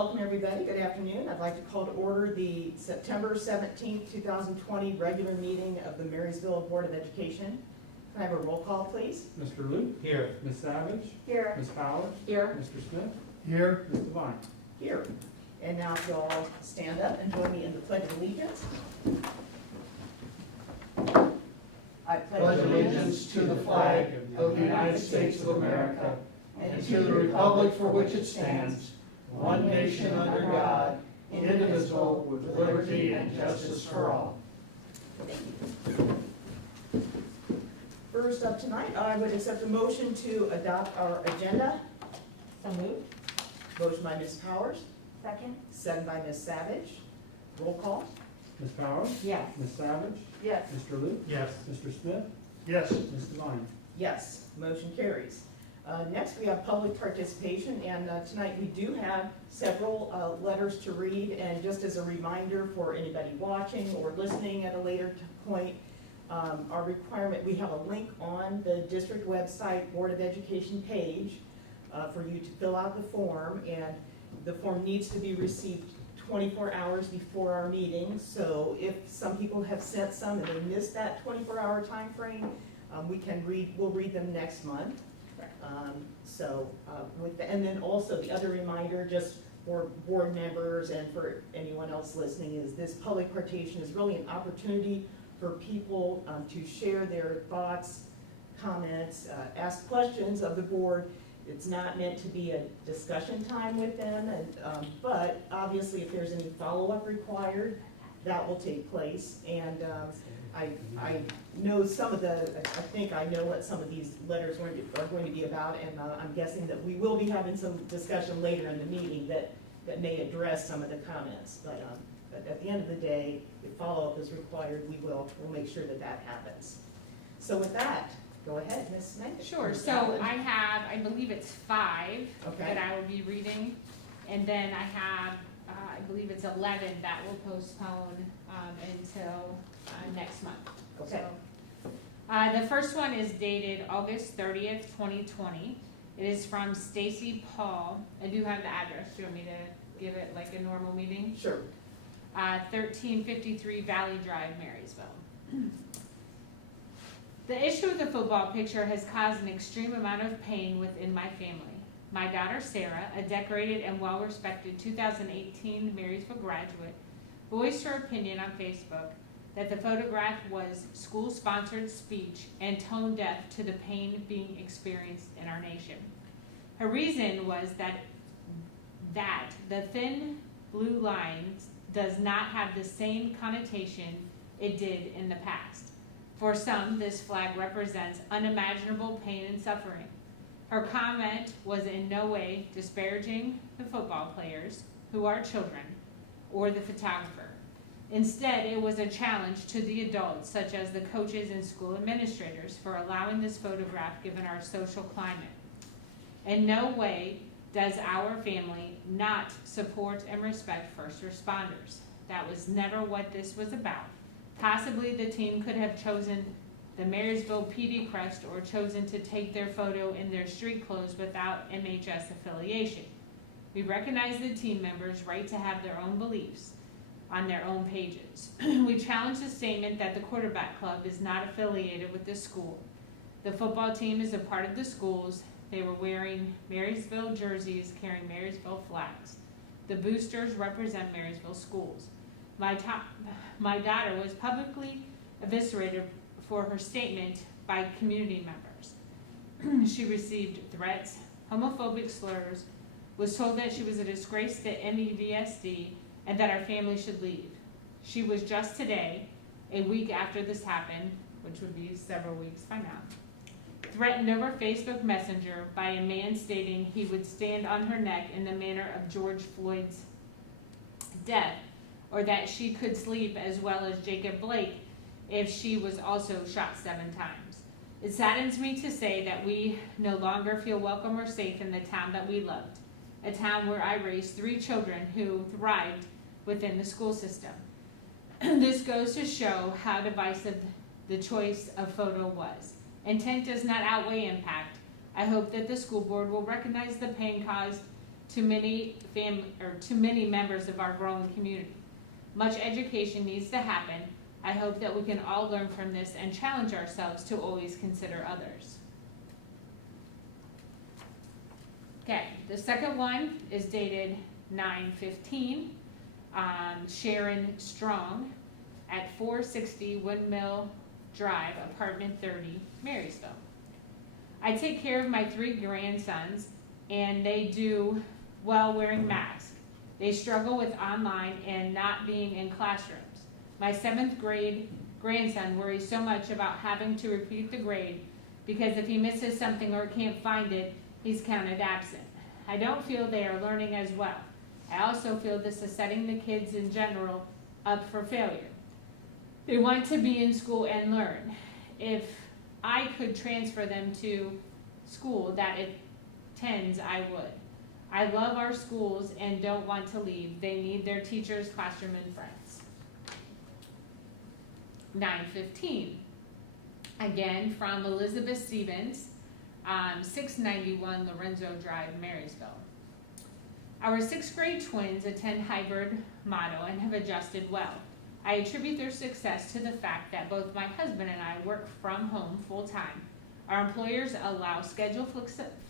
Welcome everybody, good afternoon. I'd like to call to order the September 17th, 2020 regular meeting of the Marysville Board of Education. Can I have a roll call, please? Mr. Luke? Here. Ms. Savage? Here. Ms. Powers? Here. Mr. Smith? Here. Ms. Devine? Here. And now if you'll all stand up and join me in the Pledge of Allegiance. I Pledge allegiance to the flag of the United States of America and to the republic for which it stands, one nation under God, indivisible, with liberty and justice for all. First up tonight, I would accept a motion to adopt our agenda. So moved. Motion by Ms. Powers, Second? second by Ms. Savage. Roll call. Ms. Powers? Yes. Ms. Savage? Yes. Mr. Luke? Yes. Mr. Smith? Yes. Ms. Devine? Yes, motion carries. Next, we have public participation, and tonight we do have several letters to read, and just as a reminder for anybody watching or listening at a later point, our requirement, we have a link on the district website Board of Education page for you to fill out the form, and the form needs to be received 24 hours before our meeting. So if some people have sent some and they missed that 24-hour time frame, we'll read them next month. And then also the other reminder, just for board members and for anyone else listening, is this public participation is really an opportunity for people to share their thoughts, comments, ask questions of the board. It's not meant to be a discussion time with them, but obviously if there's any follow-up required, that will take place. And I know I think I know what some of these letters are going to be about, and I'm guessing that we will be having some discussion later in the meeting that may address some of the comments. But at the end of the day, if follow-up is required, we'll make sure that happens. So with that, go ahead, Ms. Smith. Sure, so I believe it's 5 Okay. that I will be reading, and then I have, I believe it's 11 that will postpone until next month. Okay. So, the first one is dated August 30th, 2020. It is from Stacy Paul. I do have the address. Do you want me to give it like a normal meeting? Sure. 1353 Valley Drive, Marysville. The issue of the football picture has caused an extreme amount of pain within my family. My daughter Sarah, a decorated and well-respected 2018 Marysville graduate, voiced her opinion on Facebook that the photograph was school-sponsored speech and tone deaf to the pain being experienced in our nation. Her reason was that the thin blue line does not have the same connotation it did in the past. For some, this flag represents unimaginable pain and suffering. Her comment was in no way disparaging the football players, who are children, or the photographer. Instead, it was a challenge to the adults, such as the coaches and school administrators, for allowing this photograph given our social climate. In no way does our family not support and respect first responders. That was never what this was about. Possibly the team could have chosen the Marysville PD crest or chosen to take their photo in their street clothes without MHS affiliation. We recognize the team members' right to have their own beliefs on their own pages. We challenge the statement that the quarterback club is not affiliated with the school. The football team is a part of the schools. They were wearing Marysville jerseys carrying Marysville flags. The boosters represent Marysville schools. My daughter was publicly eviscerated for her statement by community members. She received threats, homophobic slurs, was told that she was a disgrace to MEVSD and that our family should leave. She was just today, a week after this happened, which would be several weeks by now, threatened over Facebook Messenger by a man stating he would stand on her neck in the manner of George Floyd's death, or that she could sleep as well as Jacob Blake if she was also shot 7 times. It saddens me to say that we no longer feel welcome or safe in the town that we loved, a town where I raised 3 children who thrived within the school system. This goes to show how divisive the choice of photo was. Intent does not outweigh impact. I hope that the school board will recognize the pain caused to many members of our growing community. Much education needs to happen. I hope that we can all learn from this and challenge ourselves to always consider others. Okay, the second one is dated 9/15. Sharon Strong at 460 Windmill Drive, apartment 30, Marysville. I take care of my 3 grandsons, and they do well wearing masks. They struggle with online and not being in classrooms. My 7th grade grandson worries so much about having to repeat the grade because if he misses something or can't find it, he's counted absent. I don't feel they are learning as well. I also feel this is setting the kids in general up for failure. They want to be in school and learn. If I could transfer them to school that attends, I would. I love our schools and don't want to leave. They need their teachers, classroom, and friends. 9/15. Again, from Elizabeth Stevens, 691 Lorenzo Drive, Marysville. Our 6th grade twins attend hybrid model and have adjusted well. I attribute their success to the fact that both my husband and I work from home full time. Our employers allow schedule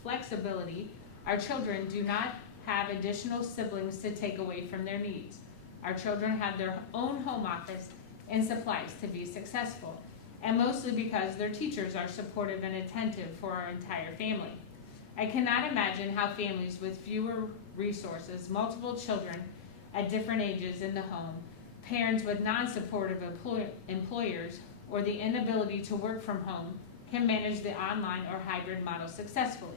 flexibility. Our children do not have additional siblings to take away from their needs. Our children have their own home office and supplies to be successful, and mostly because their teachers are supportive and attentive for our entire family. I cannot imagine how families with fewer resources, multiple children at different ages in the home, parents with non-supportive employers, or the inability to work from home can manage the online or hybrid model successfully.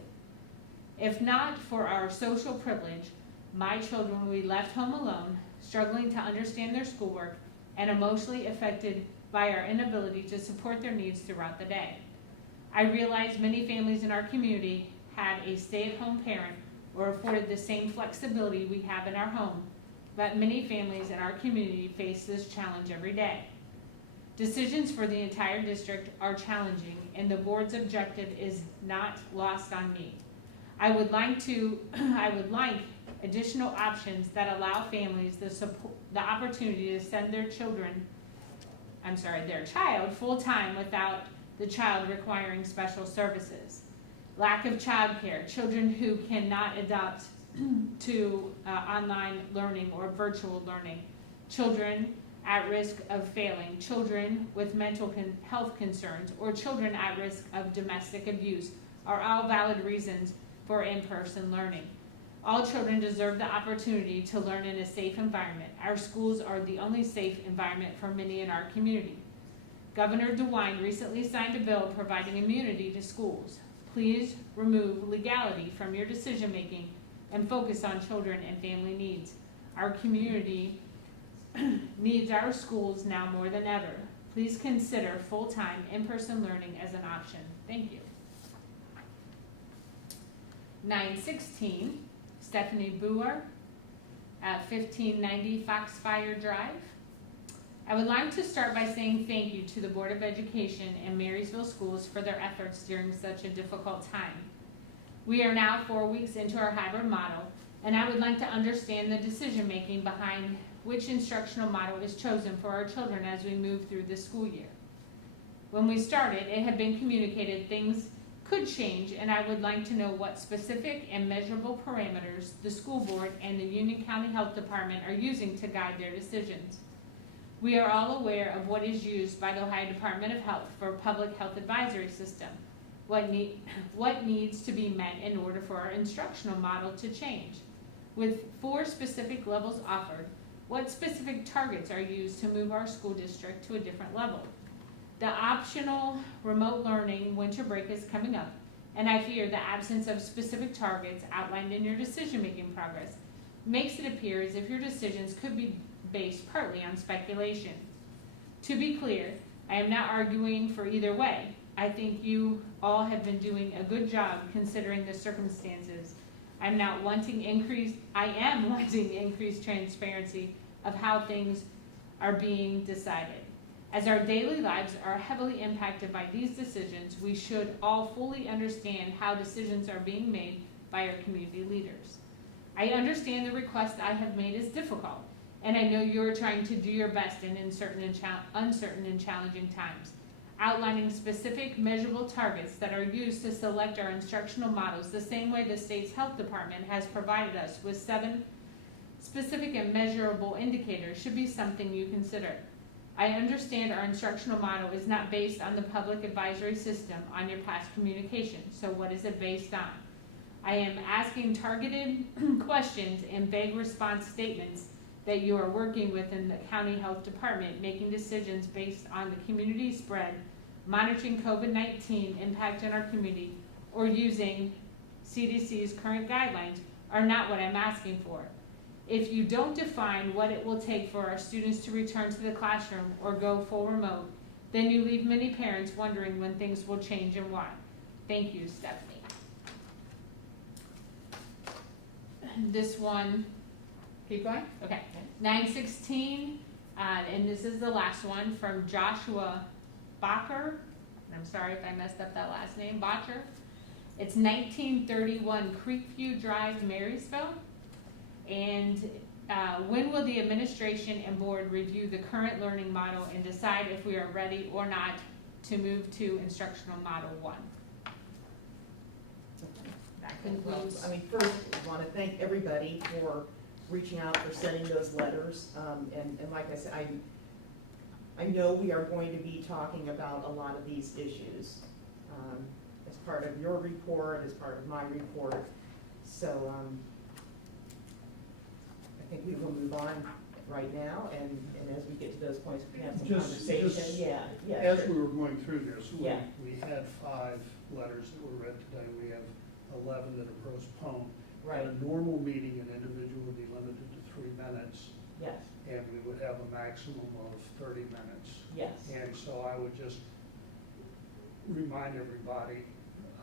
If not for our social privilege, my children will be left home alone, struggling to understand their schoolwork, and emotionally affected by our inability to support their needs throughout the day. I realize many families in our community had a stay-at-home parent or afforded the same flexibility we have in our home, but many families in our community face this challenge every day. Decisions for the entire district are challenging, and the board's objective is not lost on me. I would like additional options that allow families the opportunity to send their child full-time without the child requiring special services. Lack of childcare, children who cannot adapt to online learning or virtual learning, children at risk of failing, children with mental health concerns, or children at risk of domestic abuse are all valid reasons for in-person learning. All children deserve the opportunity to learn in a safe environment. Our schools are the only safe environment for many in our community. Governor DeWine recently signed a bill providing immunity to schools. Please remove legality from your decision-making and focus on children and family needs. Our community needs our schools now more than ever. Please consider full-time in-person learning as an option. Thank you. 9/16, Stephanie Boer at 1590 Foxfire Drive. I would like to start by saying thank you to the Board of Education and Marysville Schools for their efforts during such a difficult time. We are now 4 weeks into our hybrid model, and I would like to understand the decision-making behind which instructional model is chosen for our children as we move through the school year. When we started, it had been communicated things could change, and I would like to know what specific and measurable parameters the school board and the Union County Health Department are using to guide their decisions. We are all aware of what is used by the Ohio Department of Health for Public Health Advisory System, what needs to be met in order for our instructional model to change. With 4 specific levels offered, what specific targets are used to move our school district to a different level? The optional remote learning winter break is coming up, and I fear the absence of specific targets outlined in your decision-making progress makes it appear as if your decisions could be based partly on speculation. To be clear, I am not arguing for either way. I think you all have been doing a good job considering the circumstances. I am wanting increased transparency of how things are being decided. As our daily lives are heavily impacted by these decisions, we should all fully understand how decisions are being made by our community leaders. I understand the request I have made is difficult, and I know you are trying to do your best in uncertain and challenging times, outlining specific measurable targets that are used to select our instructional models the same way the state's health department has provided us with 7 specific and measurable indicators should be something you consider. I understand our instructional model is not based on the public advisory system on your past communication, so what is it based on? I am asking targeted questions and vague response statements that you are working with in the county health department, making decisions based on the community spread, monitoring COVID-19 impact on our community, or using CDC's current guidelines are not what I'm asking for. If you don't define what it will take for our students to return to the classroom or go full remote, then you leave many parents wondering when things will change and why. Thank you, Stephanie. This one, keep going? Okay. 916, and this is the last one from Joshua Bacher. I'm sorry if I messed up that last name, Bacher. It's 1931 Creekview Drive, Marysville. And when will the administration and board review the current learning model and decide if we are ready or not to move to instructional model 1? That concludes. Well, I mean, first, I want to thank everybody for reaching out, for sending those letters. And like I said, I know we are going to be talking about a lot of these issues as part of your report, as part of my report. So I think we will move on right now, and as we get to those points, we can have some conversation. Yeah, As sure. we were going through this, Yeah. we had 5 letters that were read today. We have 11 that are postponed. Right, At a normal meeting, an individual would be limited to 3 minutes, yes, and we would have a maximum of 30 minutes. yes. And so I would just remind everybody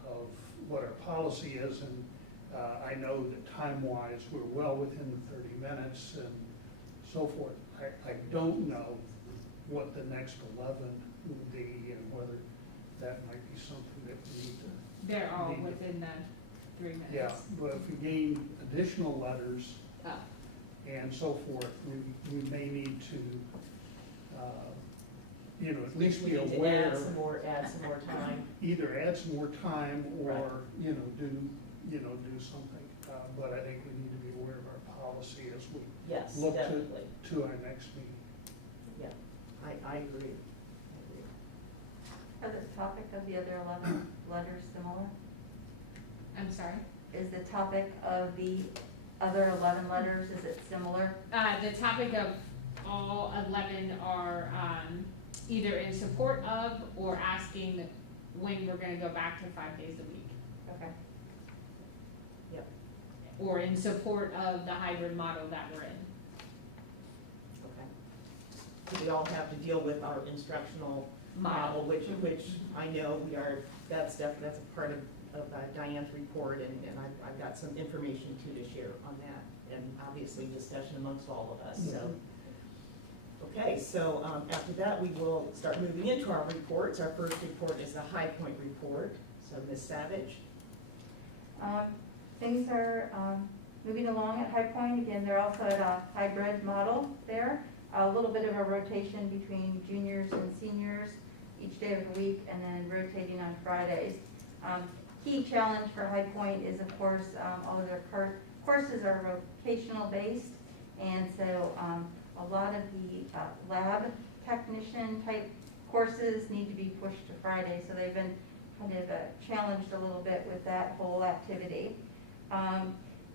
of what our policy is, and I know that time-wise, we're well within the 30 minutes and so forth. I don't know what the next 11 would be and whether that might be something that we need to. They're all within the 3 minutes. Yeah, but if we gain additional letters Oh. and so forth, we may need to, at least We be need to aware. add some more time. Either add some more time Right. or, do something. But I think we need to be aware of our policy as we Yes, look definitely. to our next meeting. Yeah, I agree. Are the topic of the other 11 letters similar? I'm sorry? Is the topic of the other 11 letters, is it similar? The topic of all 11 are either in support of or asking when we're going to go back to 5 days a week, Okay. or in support of the hybrid model that we're in. Okay. We all have to deal with our instructional model, which I know that's a part of Diane's report, and I've got some information too to share on that, and obviously discussion amongst all of us, so. Okay, so after that, we will start moving into our reports. Our first report is the High Point report, so Ms. Savage. Things are moving along at High Point. Again, they're also at a hybrid model there. A little bit of a rotation between juniors and seniors each day of the week, and then rotating on Fridays. Key challenge for High Point is, of course, all of their courses are vocational based, and so a lot of the lab technician type courses need to be pushed to Friday, so they've been kind of challenged a little bit with that whole activity.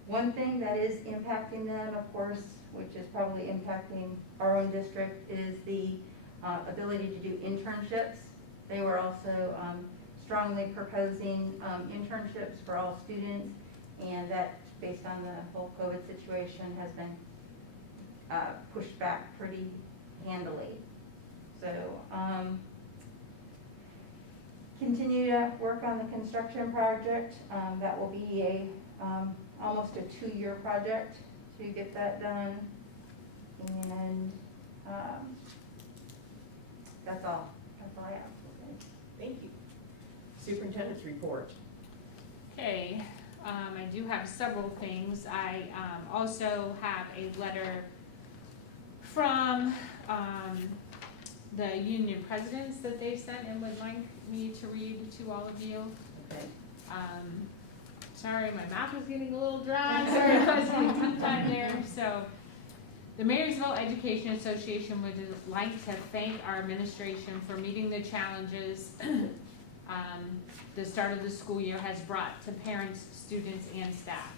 One thing that is impacting them, of course, which is probably impacting our own district, is the ability to do internships. They were also strongly proposing internships for all students, and that, based on the whole COVID situation, has been pushed back pretty handily. So continue to work on the construction project. That will be a almost a 2-year project to get that done, and that's all I have. Thank you. Superintendent's report. Okay, I do have several things. I also have a letter from the union presidents that they sent and would like me to read to all of you. Okay. Sorry, my mouth was getting a little dry. Sorry, I was having a tough time there. So, the Marysville Education Association would like to thank our administration for meeting the challenges the start of the school year has brought to parents, students, and staff.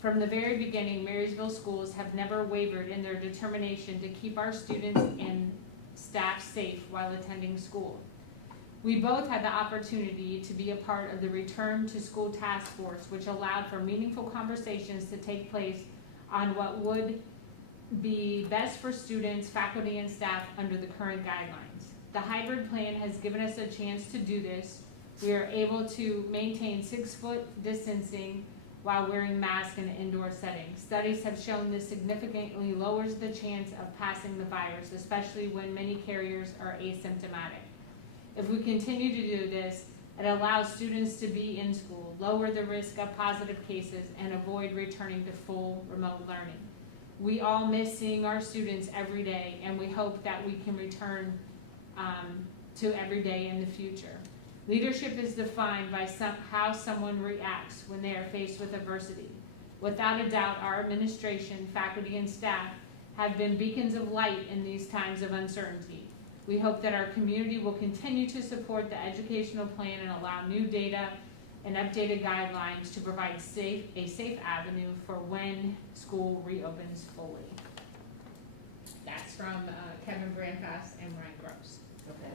From the very beginning, Marysville schools have never wavered in their determination to keep our students and staff safe while attending school. We both had the opportunity to be a part of the Return to School Task Force, which allowed for meaningful conversations to take place on what would be best for students, faculty, and staff under the current guidelines. The hybrid plan has given us a chance to do this. We are able to maintain 6-foot distancing while wearing masks in an indoor setting. Studies have shown this significantly lowers the chance of passing the virus, especially when many carriers are asymptomatic. If we continue to do this, it allows students to be in school, lower the risk of positive cases, and avoid returning to full remote learning. We all miss seeing our students every day, and we hope that we can return to every day in the future. Leadership is defined by how someone reacts when they are faced with adversity. Without a doubt, our administration, faculty, and staff have been beacons of light in these times of uncertainty. We hope that our community will continue to support the educational plan and allow new data and updated guidelines to provide a safe avenue for when school reopens fully. That's from Kevin Brandfast and Ryan Gross. Okay.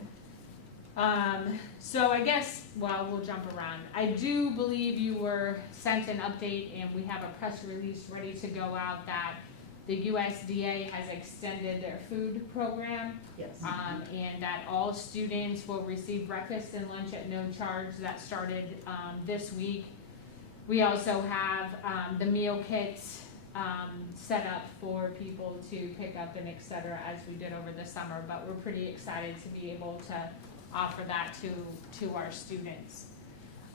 So I guess, well, we'll jump around. I do believe you were sent an update, and we have a press release ready to go out that the USDA has extended their food program, Yes. and that all students will receive breakfast and lunch at no charge. That started this week. We also have the meal kits set up for people to pick up and et cetera, as we did over the summer, but we're pretty excited to be able to offer that to our students.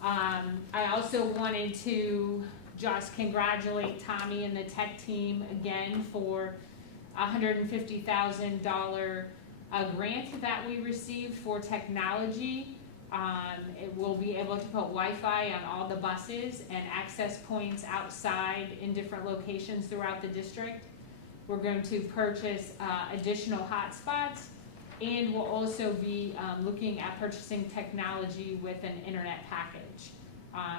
I also wanted to just congratulate Tommy and the tech team again for a $150,000 grant that we received for technology. It will be able to put Wi-Fi on all the buses and access points outside in different locations throughout the district. We're going to purchase additional hotspots, and we'll also be looking at purchasing technology with an internet package.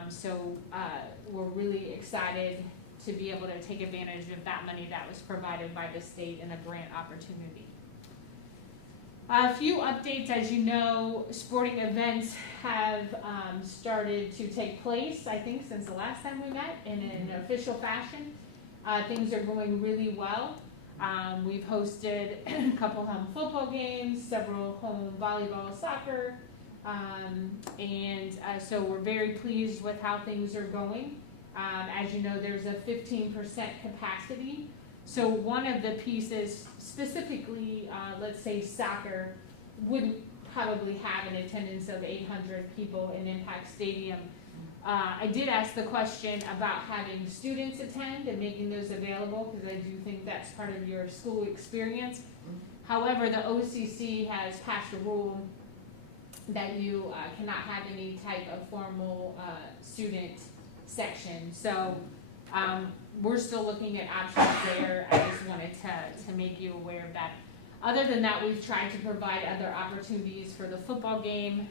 So we're really excited to be able to take advantage of that money that was provided by the state in a grant opportunity. A few updates. As you know, sporting events have started to take place, I think, since the last time we met in an official fashion. Things are going really well. We've hosted a couple home football games, several home volleyball, soccer, so we're very pleased with how things are going. As you know, there's a 15% capacity. So one of the pieces, specifically, let's say soccer, would probably have an attendance of 800 people in Impact Stadium. I did ask the question about having students attend and making those available, because I do think that's part of your school experience. However, the OCC has passed a rule that you cannot have any type of formal student section. So we're still looking at options there. I just wanted to make you aware of that. Other than that, we've tried to provide other opportunities for the football game.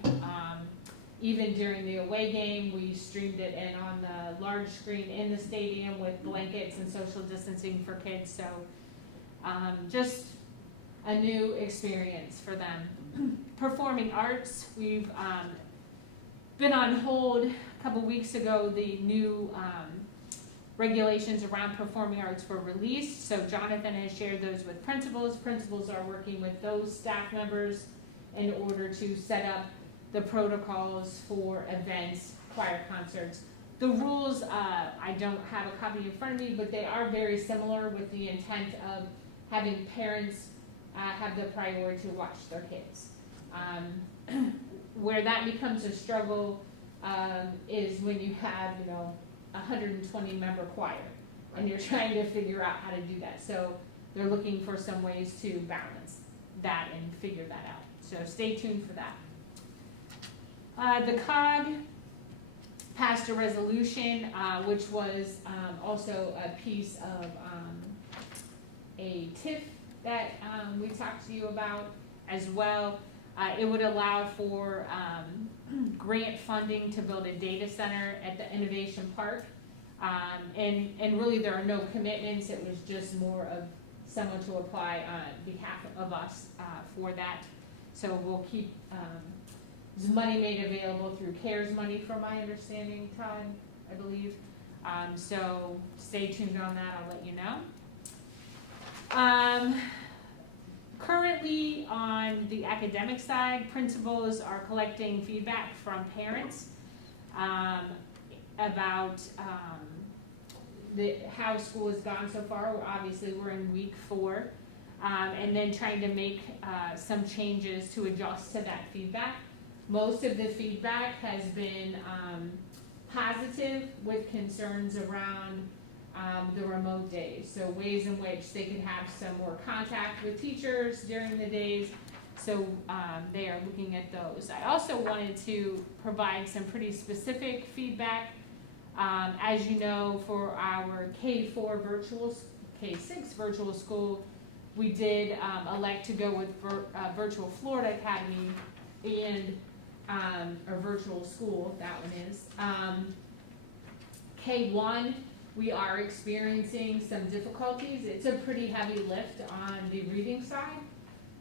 Even during the away game, we streamed it in on the large screen in the stadium with blankets and social distancing for kids. So just a new experience for them. Performing arts, we've been on hold. A couple weeks ago, the new regulations around performing arts were released, so Jonathan has shared those with principals. Principals are working with those staff members in order to set up the protocols for events, choir concerts. The rules, I don't have a copy in front of me, but they are very similar, with the intent of having parents have the priority to watch their kids. Where that becomes a struggle is when you have, 120 member choir, and you're trying to figure out how to do that. So they're looking for some ways to balance that and figure that out. So stay tuned for that. The COG passed a resolution, which was also a piece of a TIF that we talked to you about as well. It would allow for grant funding to build a data center at the Innovation Park. And really there are no commitments. It was just more of someone to apply on behalf of us for that. So we'll keep there's money made available through CARES money, from my understanding, Todd, I believe. So stay tuned on that. I'll let you know. Currently, on the academic side, principals are collecting feedback from parents about how school has gone so far. Obviously, we're in week 4, and then trying to make some changes to adjust to that feedback. Most of the feedback has been positive, with concerns around the remote days. So ways in which they can have some more contact with teachers during the days. So they are looking at those. I also wanted to provide some pretty specific feedback. As you know, for our K4 virtual, K6 virtual school, we did elect to go with Virtual Florida Academy and or virtual school, that one is. K1, we are experiencing some difficulties. It's a pretty heavy lift on the reading side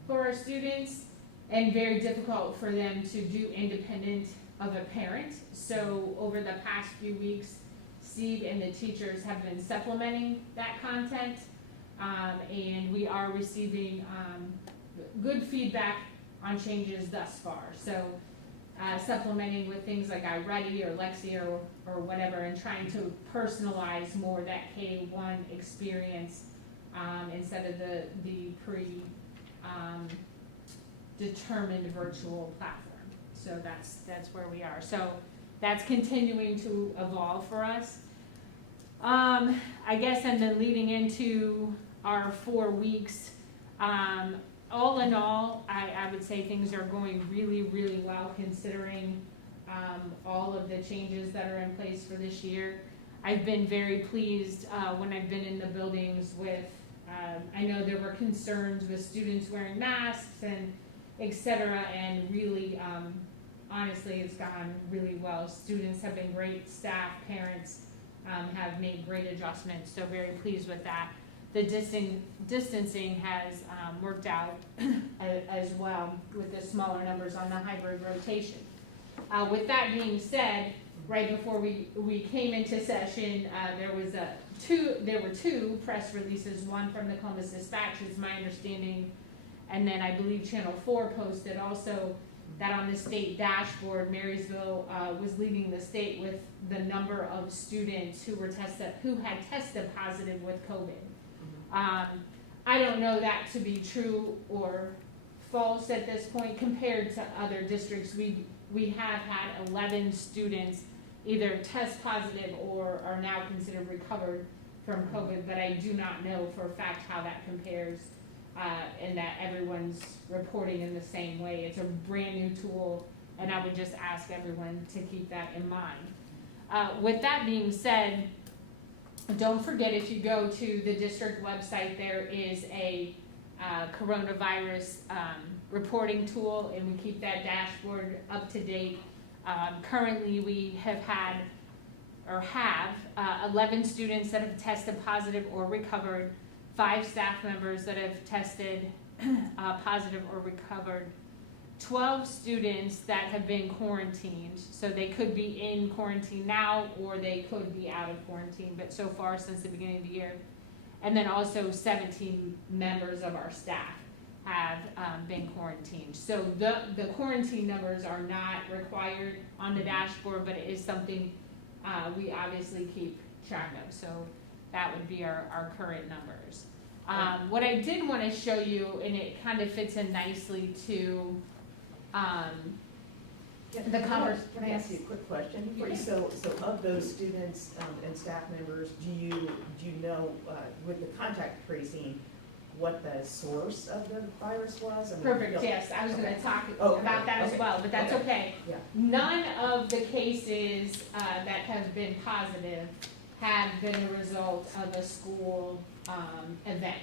for our students, and very difficult for them to do independent of a parent. So over the past few weeks, Steve and the teachers have been supplementing that content, and we are receiving good feedback on changes thus far. So supplementing with things like iReady or Lexia or whatever, and trying to personalize more that K1 experience instead of the determined virtual platform. So that's where we are. So that's continuing to evolve for us. I guess, and then leading into our 4 weeks, all in all, I would say things are going really, really well, considering all of the changes that are in place for this year. I've been very pleased when I've been in the buildings with, I know there were concerns with students wearing masks and et cetera, and really, honestly, it's gone really well. Students have been great, staff, parents have made great adjustments, so very pleased with that. The distancing has worked out as well with the smaller numbers on the hybrid rotation. With that being said, right before we came into session, there were two press releases, one from the Columbus Dispatch, is my understanding, and then I believe Channel 4 posted also that on the state dashboard, Marysville was leading the state with the number of students who had tested positive with COVID. I don't know that to be true or false at this point. Compared to other districts, we have had 11 students either test positive or are now considered recovered from COVID, but I do not know for a fact how that compares, and that everyone's reporting in the same way. It's a brand new tool, and I would just ask everyone to keep that in mind. With that being said, don't forget, if you go to the district website, there is a coronavirus reporting tool, and we keep that dashboard up to date. Currently, we have 11 students that have tested positive or recovered, 5 staff members that have tested positive or recovered, 12 students that have been quarantined, so they could be in quarantine now or they could be out of quarantine, but so far since the beginning of the year. And then also 17 members of our staff have been quarantined. So the quarantine numbers are not required on the dashboard, but it is something we obviously keep track of. So that would be our current numbers. What I did want to show you, and it kind of fits in nicely to The converse- Can I ask you a quick question? You can. So of those students and staff members, do you know, with the contact tracing, what the source of the virus was? I mean, Perfect, no. yes, I was gonna Okay. talk Okay. about that as Okay. well, but that's okay. Yeah. None of the cases that have been positive have been a result of a school event.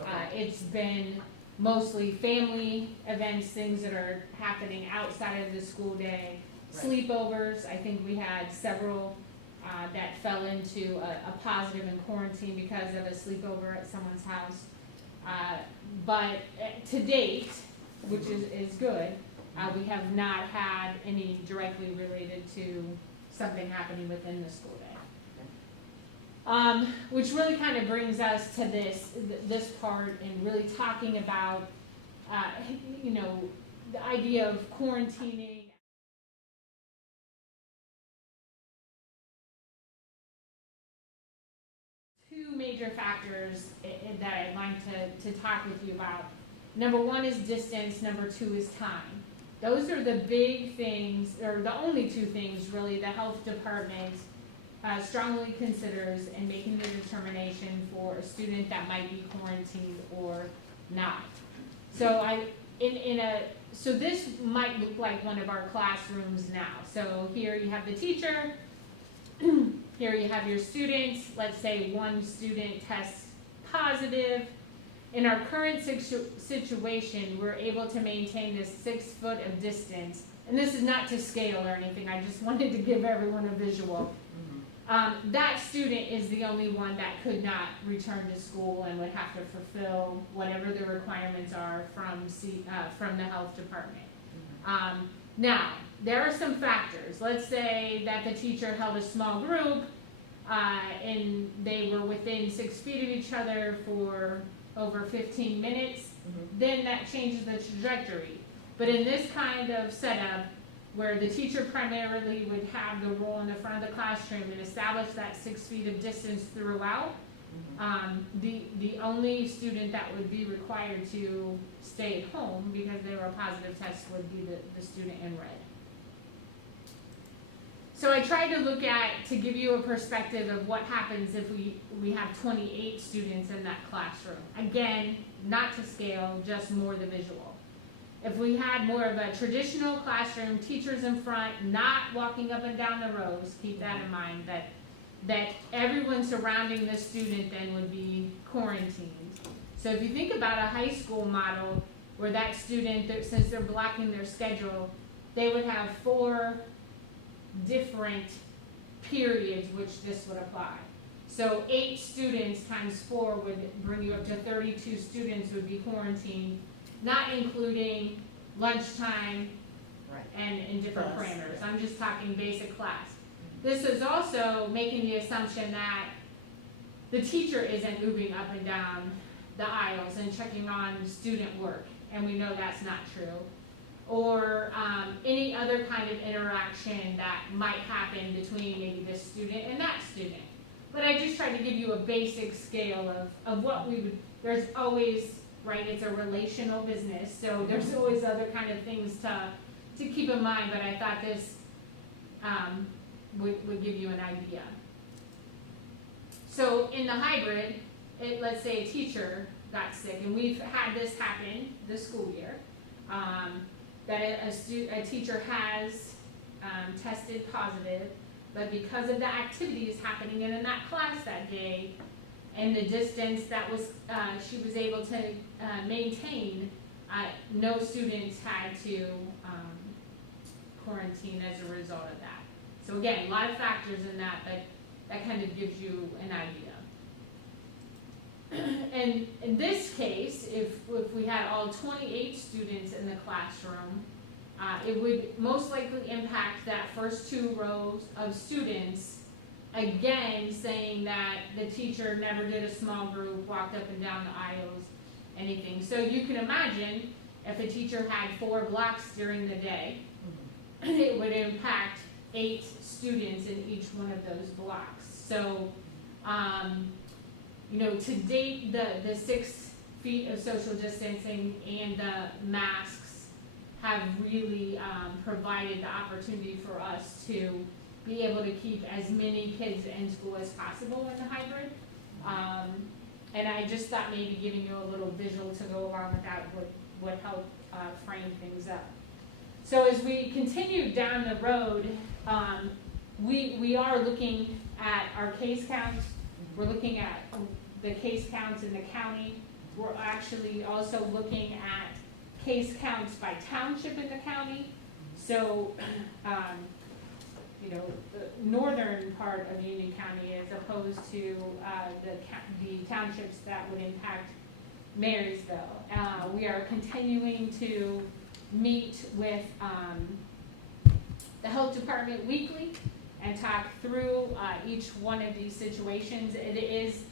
Okay. It's been mostly family events, things that are happening outside of the school day. Right. Sleepovers, I think we had several that fell into a positive in quarantine because of a sleepover at someone's house. But to date, which is good, we have not had any directly related to something happening within the school day. Which really kind of brings us to this part and really talking about, you know, the idea of quarantining. Two major factors that I'd like to talk with you about. Number one is distance, number two is time. Those are the big things, or the only two things really, the health department strongly considers in making the determination for a student that might be quarantined or not. So so this might look like one of our classrooms now. So here you have the teacher, here you have your students. Let's say one student tests positive. In our current situation, we're able to maintain this 6 foot of distance. And this is not to scale or anything, I just wanted to give everyone a visual. That student is the only one that could not return to school and would have to fulfill whatever the requirements are from the health department. Now, there are some factors. Let's say that the teacher held a small group and they were within 6 feet of each other for over 15 minutes, then that changes the trajectory. But in this kind of setup, where the teacher primarily would have the role in the front of the classroom and establish that 6 feet of distance throughout, the only student that would be required to stay at home because they were a positive test would be the student in red. So I tried to to give you a perspective of what happens if we have 28 students in that classroom. Again, not to scale, just more the visual. If we had more of a traditional classroom, teachers in front, not walking up and down the rows, keep that in mind, that everyone surrounding the student then would be quarantined. So if you think about a high school model where that student, since they're blocking their schedule, they would have 4 different periods which this would apply. So 8 students times 4 would bring you up to 32 students would be quarantined, not including lunchtime and different Class, parameters. yeah. I'm just talking basic class. This is also making the assumption that the teacher isn't moving up and down the aisles and checking on student work, and we know that's not true. Or any other kind of interaction that might happen between maybe this student and that student. But I just tried to give you a basic scale of what we would, there's always, right, it's a relational business, so there's always other kind of things to keep in mind, but I thought this would give you an idea. So in the hybrid, let's say a teacher got sick, and we've had this happen this school year, that a teacher has tested positive, but because of the activities happening in that class that day, and the distance that was she was able to maintain, no students had to quarantine as a result of that. So again, a lot of factors in that, but that kind of gives you an idea. And in this case, if we had all 28 students in the classroom, it would most likely impact that first 2 rows of students, again saying that the teacher never did a small group, walked up and down the aisles, anything. So you can imagine if a teacher had 4 blocks during the day, it would impact 8 students in each one of those blocks. So, you know, to date, the 6 feet of social distancing and the masks have really provided the opportunity for us to be able to keep as many kids in school as possible in the hybrid. And I just thought maybe giving you a little visual to go along with that would help frame things up. So as we continue down the road, we are looking at our case counts. We're looking at the case counts in the county. We're actually also looking at case counts by township in the county. So, the northern part of Union County as opposed to the townships that would impact Marysville. We are continuing to meet with the health department weekly and talk through each one of these situations. It is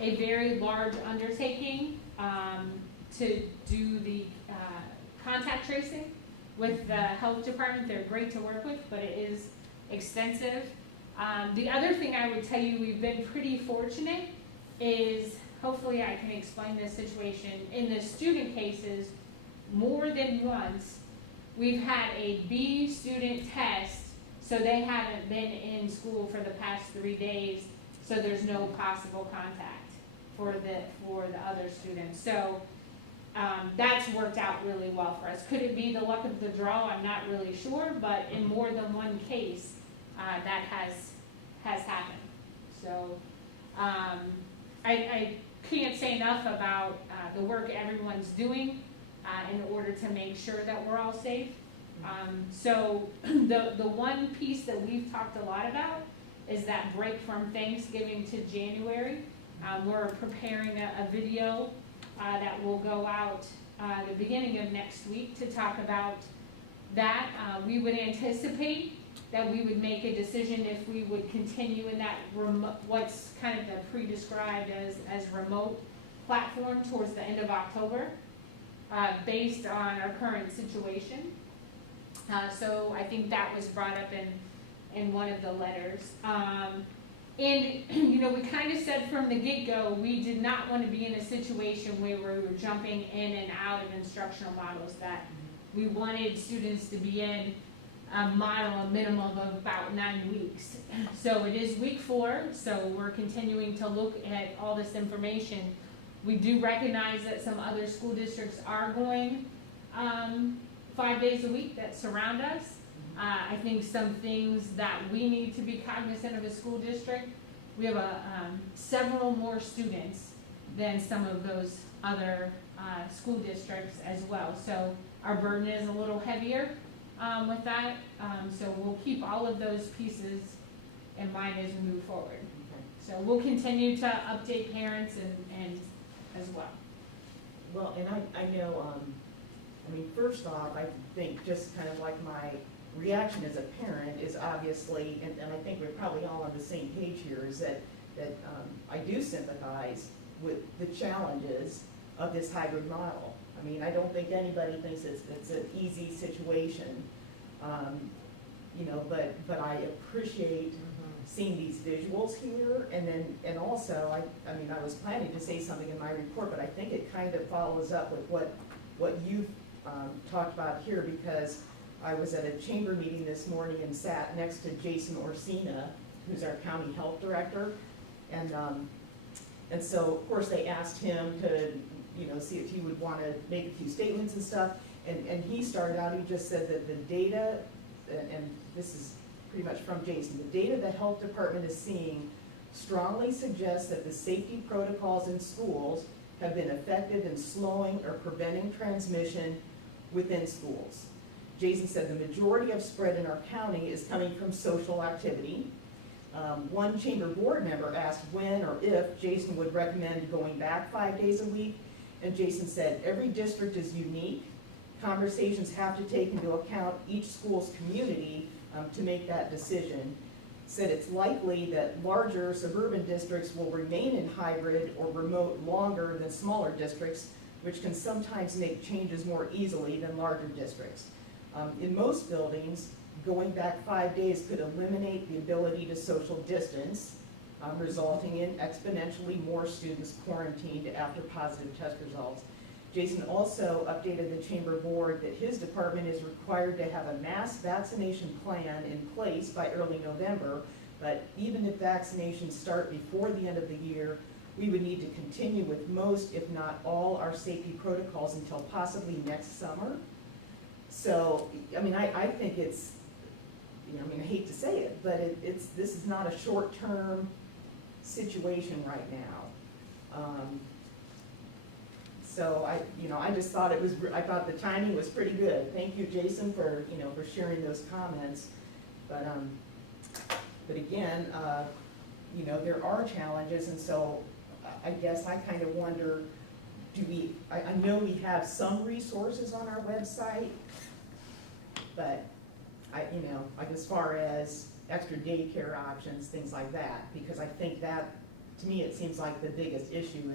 a very large undertaking to do the contact tracing with the health department. They're great to work with, but it is extensive. The other thing I would tell you we've been pretty fortunate is, hopefully I can explain this situation, in the student cases, more than once, we've had a B student test, so they haven't been in school for the past 3 days, so there's no possible contact for the other students. So that's worked out really well for us. Could it be the luck of the draw? I'm not really sure, but in more than one case, that has happened. So I can't say enough about the work everyone's doing in order to make sure that we're all safe. So the one piece that we've talked a lot about is that break from Thanksgiving to January. We're preparing a video that will go out the beginning of next week to talk about that. We would anticipate that we would make a decision if we would continue in that what's kind of the pre-described as remote platform towards the end of October, based on our current situation. So I think that was brought up in one of the letters. And, we kind of said from the get-go, we did not want to be in a situation where we were jumping in and out of instructional models, that we wanted students to be in a model, a minimum of about 9 weeks. So it is week 4, so we're continuing to look at all this information. We do recognize that some other school districts are going 5 days a week that surround us. I think some things that we need to be cognizant of as school district, we have several more students than some of those other school districts as well. So our burden is a little heavier with that. So we'll keep all of those pieces in mind as we move forward. So we'll continue to update parents and as well. Well, and I know, first off, I think just kind of like my reaction as a parent is obviously, and I think we're probably all on the same page here, is that I do sympathize with the challenges of this hybrid model. I don't think anybody thinks it's an easy situation, but I appreciate seeing these visuals here, and also I was planning to say something in my report, but I think it kind of follows up with what you've talked about here, because I was at a chamber meeting this morning and sat next to Jason Orsina, who's our county health director, and so of course they asked him to see if he would want to make a few statements and stuff, and he started out, he just said that the data, and this is pretty much from Jason, the data the health department is seeing strongly suggests that the safety protocols in schools have been effective in slowing or preventing transmission within schools. Jason said the majority of spread in our county is coming from social activity. One chamber board member asked when or if Jason would recommend going back 5 days a week, and Jason said every district is unique. Conversations have to take into account each school's community to make that decision. Said it's likely that larger suburban districts will remain in hybrid or remote longer than smaller districts, which can sometimes make changes more easily than larger districts. In most buildings, going back 5 days could eliminate the ability to social distance, resulting in exponentially more students quarantined after positive test results. Jason also updated the chamber board that his department is required to have a mass vaccination plan in place by early November, but even if vaccinations start before the end of the year, we would need to continue with most, if not all, our safety protocols until possibly next summer. So, I mean, I think it's, you know, I mean, I hate to say it, but this is not a short-term situation right now. So I just thought I thought the timing was pretty good. Thank you, Jason, for, for sharing those comments. But again, there are challenges, and so I guess I kind of wonder, I know we have some resources on our website, but like as far as extra daycare options, things like that, because I think that, to me, it seems like the biggest issue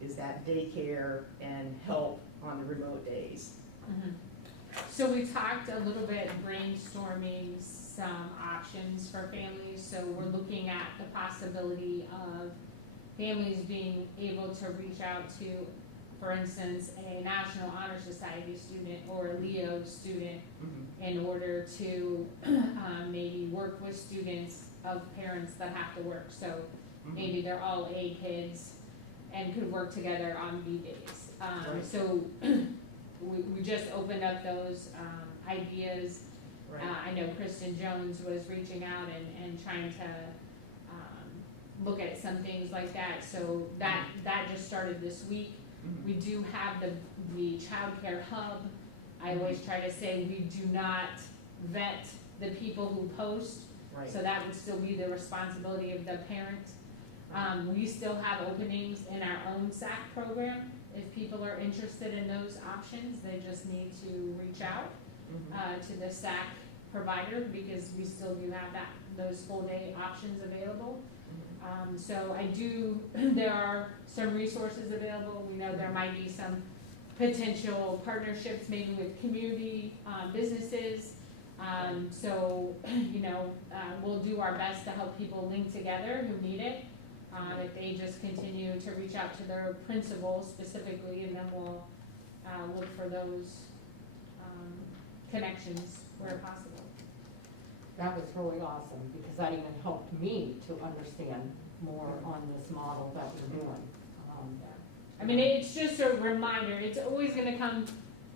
is that daycare and help on the remote days. Mhm. So we talked a little bit, brainstorming some options for families. So we're looking at the possibility of families being able to reach out to, for instance, a National Honor Society student or a Leo student in order to maybe work with students of parents that have to work. So maybe they're all A kids and could work together on B days. Right. So we just opened up those ideas. Right. I know Kristen Jones was reaching out and trying to look at some things like that. So that just started this week. We do have the child care hub. I always try to say we do not vet the people who post. Right. So that would still be the responsibility of the parent. We still have openings in our own SAC program. If people are interested in those options, they just need to reach out to the SAC provider, because we still do have those full day options available. So there are some resources available. We know there might be some potential partnerships maybe with community businesses. We'll do our best to help people link together who need it. If they just continue to reach out to their principal specifically, and then we'll look for those connections where possible. That was really awesome, because that even helped me to understand more on this model that we're doing. I mean, it's just a reminder. It's always going to come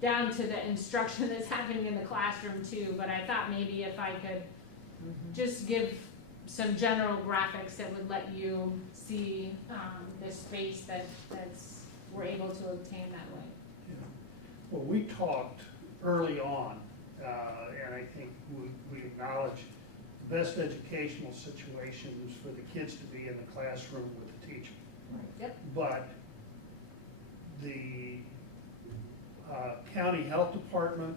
down to the instruction that's happening in the classroom too, but I thought maybe if I could just give some general graphics that would let you see the space that's we're able to obtain that way. Yeah. Well, we talked early on, and I think we acknowledge the best educational situations for the kids to be in the classroom with the teacher. Right. Yep. But the county health department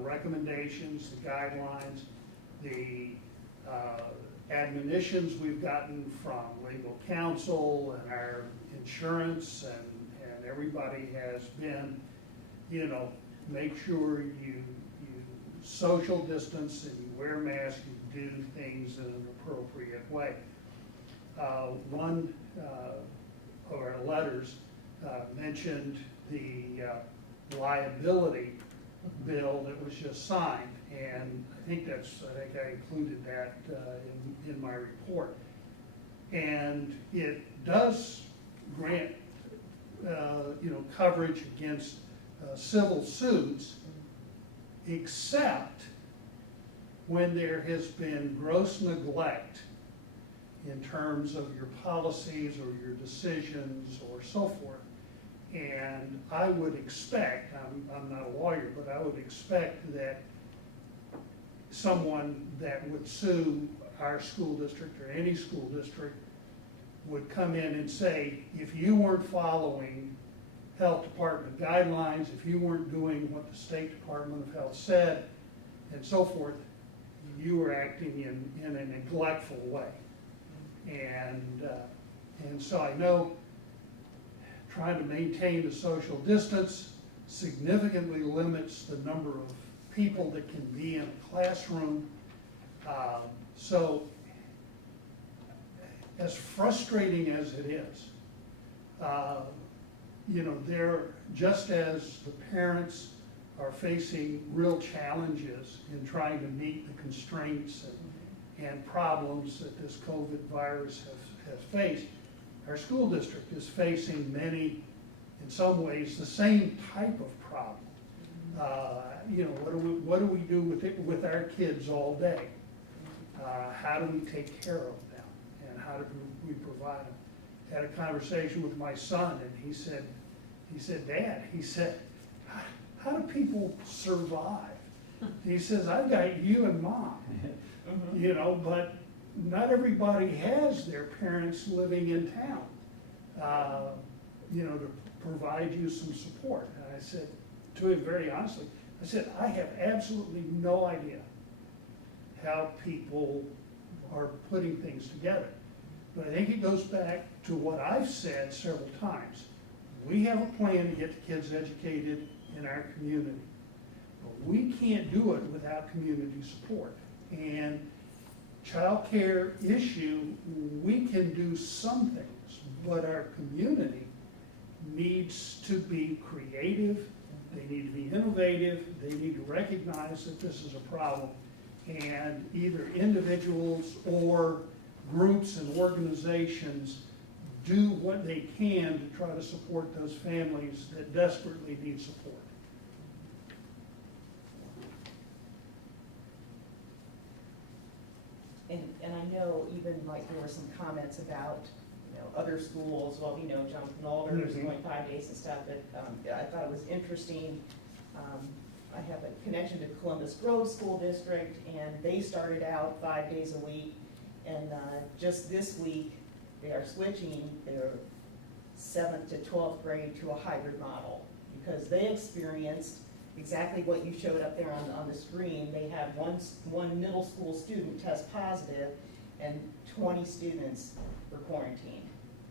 recommendations, the guidelines, the admonitions we've gotten from legal counsel and our insurance and everybody has been, make sure you social distance and you wear masks, you do things in an appropriate way. One of our letters mentioned the liability bill that was just signed, and I think I included that in my report. And it does grant coverage against civil suits, except when there has been gross neglect in terms of your policies or your decisions or so forth. And I would expect, I'm not a lawyer, but I would expect that someone that would sue our school district or any school district would come in and say, if you weren't following health department guidelines, if you weren't doing what the State Department of Health said, and so forth, you were acting in a neglectful way. And so I know trying to maintain the social distance significantly limits the number of people that can be in a classroom. So as frustrating as it is, you know, just as the parents are facing real challenges in trying to meet the constraints and problems that this COVID virus has faced, our school district is facing many, in some ways, the same type of problem. You know, what do we do with our kids all day? How do we take care of them? And how do we provide them? Had a conversation with my son, and he said, Dad, he said, how do people survive? He says, I've got you and Mom, you know, but not everybody has their parents living in town, you know, to provide you some support. And I said to him very honestly, I said, I have absolutely no idea how people are putting things together. But I think it goes back to what I've said several times. We have a plan to get the kids educated in our community. But we can't do it without community support. And child care issue, we can do some things, but our community needs to be creative, they need to be innovative, they need to recognize that this is a problem, and either individuals or groups and organizations do what they can to try to support those families that desperately need support. And I know even like there were some comments about, you know, other schools, well, you know, Jonathan Alder's going 5 days and stuff, but I thought it was interesting. I have a connection to Columbus Grove School District, and they started out 5 days a week, and just this week, they are switching their 7th to 12th grade to a hybrid model, because they experienced exactly what you showed up there on the screen. They had one middle school student test positive, and 20 students were quarantined.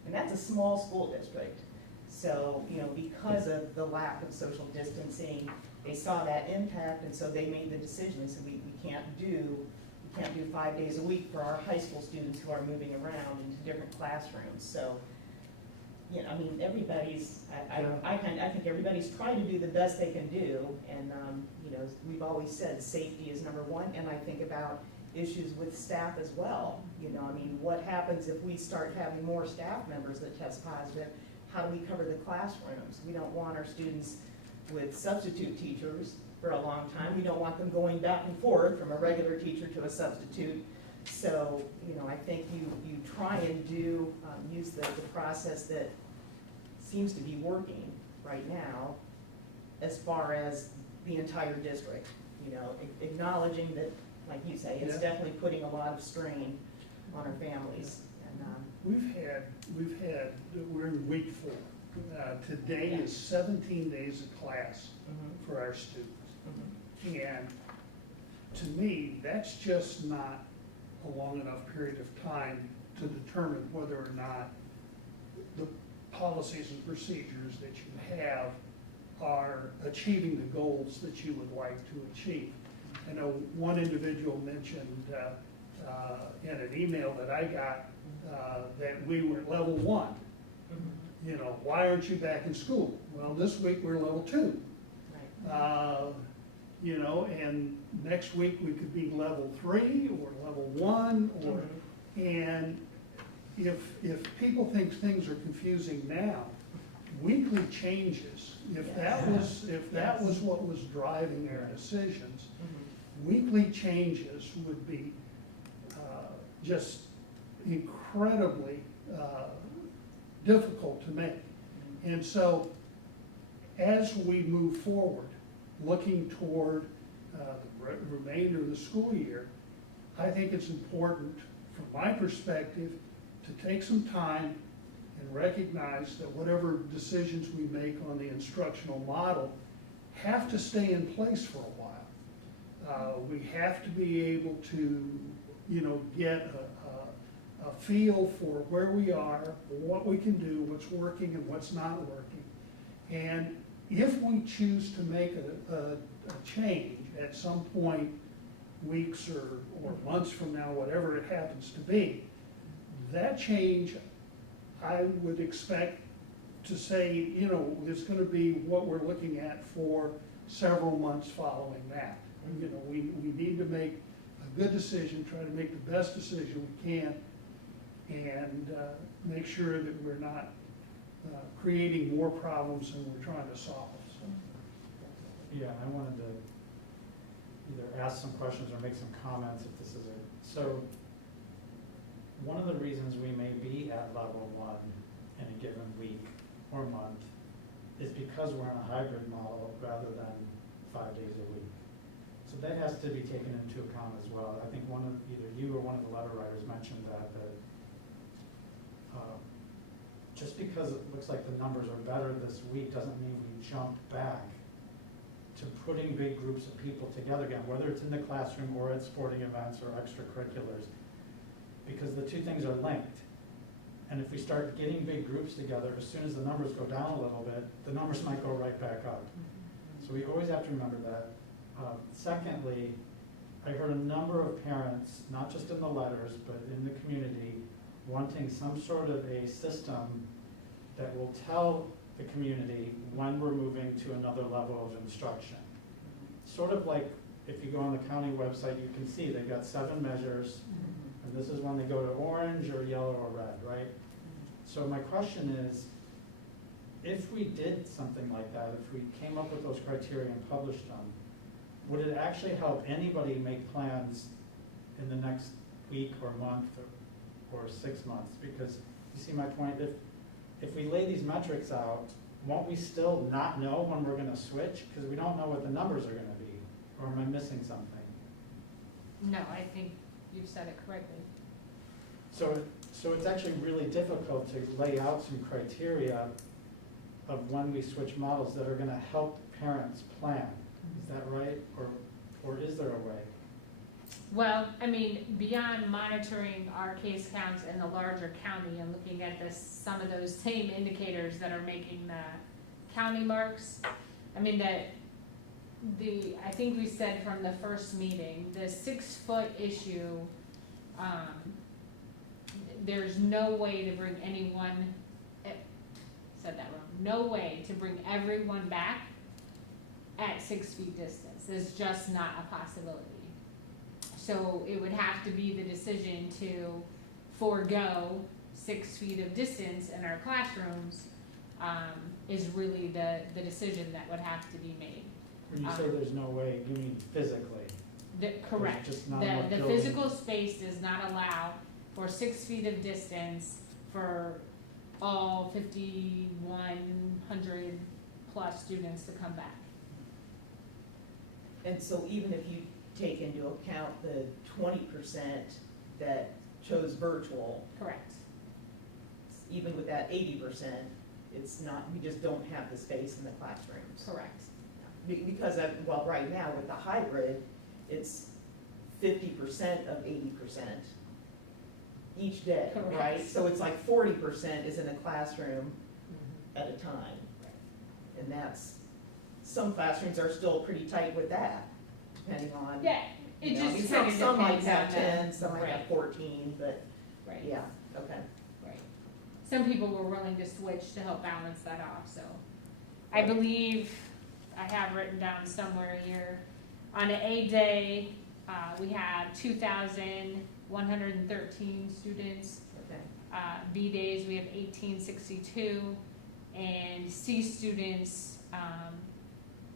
And that's a small school district. So, you know, because of the lack of social distancing, they saw that impact, and so they made the decision. They said, we can't do 5 days a week for our high school students who are moving around into different classrooms. So, you know, I mean, everybody's, I think everybody's trying to do the best they can do, and, you know, we've always said safety is number one, and I think about issues with staff as well. You know, I mean, what happens if we start having more staff members that test positive? How do we cover the classrooms? We don't want our students with substitute teachers for a long time. We don't want them going back and forth from a regular teacher to a substitute. So, you know, I think you try and do, use the process that seems to be working right now as far as the entire district, you know, acknowledging that, like you say, it's definitely putting a lot of strain on our families. And We're in week 4. Today is 17 days of class for our students. And to me, that's just not a long enough period of time to determine whether or not the policies and procedures that you have are achieving the goals that you would like to achieve. I know one individual mentioned in an email that I got that we were at level 1. You know, why aren't you back in school? Well, this week we're level 2. You know, and next week we could be level 3 or level 1, or and if people think things are confusing now, weekly changes, if that was what was driving their decisions, weekly changes would be just incredibly difficult to make. And so as we move forward, looking toward the remainder of the school year, I think it's important, from my perspective, to take some time and recognize that whatever decisions we make on the instructional model have to stay in place for a while. We have to be able to, you know, get a feel for where we are, what we can do, what's working and what's not working. And if we choose to make a change at some point, weeks or months from now, whatever it happens to be, that change I would expect to say, you know, it's gonna be what we're looking at for several months following that. You know, we need to make a good decision, try to make the best decision we can, and make sure that we're not creating more problems than we're trying to solve. So, Yeah, I wanted to either ask some questions or make some comments if this is a, so one of the reasons we may be at level 1 in a given week or month is because we're in a hybrid model rather than 5 days a week. So that has to be taken into account as well. I think either you or one of the letter writers mentioned that just because it looks like the numbers are better this week doesn't mean we jump back to putting big groups of people together again, whether it's in the classroom or at sporting events or extracurriculars, because the two things are linked. And if we start getting big groups together, as soon as the numbers go down a little bit, the numbers might go right back up. So we always have to remember that. Secondly, I heard a number of parents, not just in the letters, but in the community, wanting some sort of a system that will tell the community when we're moving to another level of instruction. Sort of like if you go on the county website, you can see they've got 7 measures, and this is when they go to orange or yellow or red, right? So my question is, if we did something like that, if we came up with those criteria and published them, would it actually help anybody make plans in the next week or month or 6 months? Because you see my point, if we lay these metrics out, won't we still not know when we're gonna switch? Because we don't know what the numbers are gonna be, or am I missing something? No, I think you've said it correctly. So it's actually really difficult to lay out some criteria of when we switch models that are gonna help parents plan. Is that right? Or is there a way? Well, I mean, beyond monitoring our case counts in the larger county and looking at some of those same indicators that are making the county marks, I mean, I think we said from the first meeting, the 6-foot issue, there's no way to bring anyone, said that wrong, no way to bring everyone back at 6 feet distance. It's just not a possibility. So it would have to be the decision to forego 6 feet of distance in our classrooms, is really the decision that would have to be made. When you say there's no way, you mean physically? Correct. Just not enough The building. physical space does not allow for 6 feet of distance for all 5,100 plus students to come back. And so even if you take into account the 20% that chose virtual, Correct. even with that 80%, it's not, we just don't have the space in the classrooms. Correct. Because, well, right now with the hybrid, it's 50% of 80% each day, right? Correct. So it's like 40% is in a classroom at a time. And some classrooms are still pretty tight with that, depending on. Yeah, it you know, just I mean, kind of some might depends have on 10, some might have right. 14, but, Right. yeah, okay. Right. Some people were willing to switch to help balance that off, so. I believe, I have written down somewhere here, on an A day, we have 2,113 students. Okay. B days, we have 1,862, and C students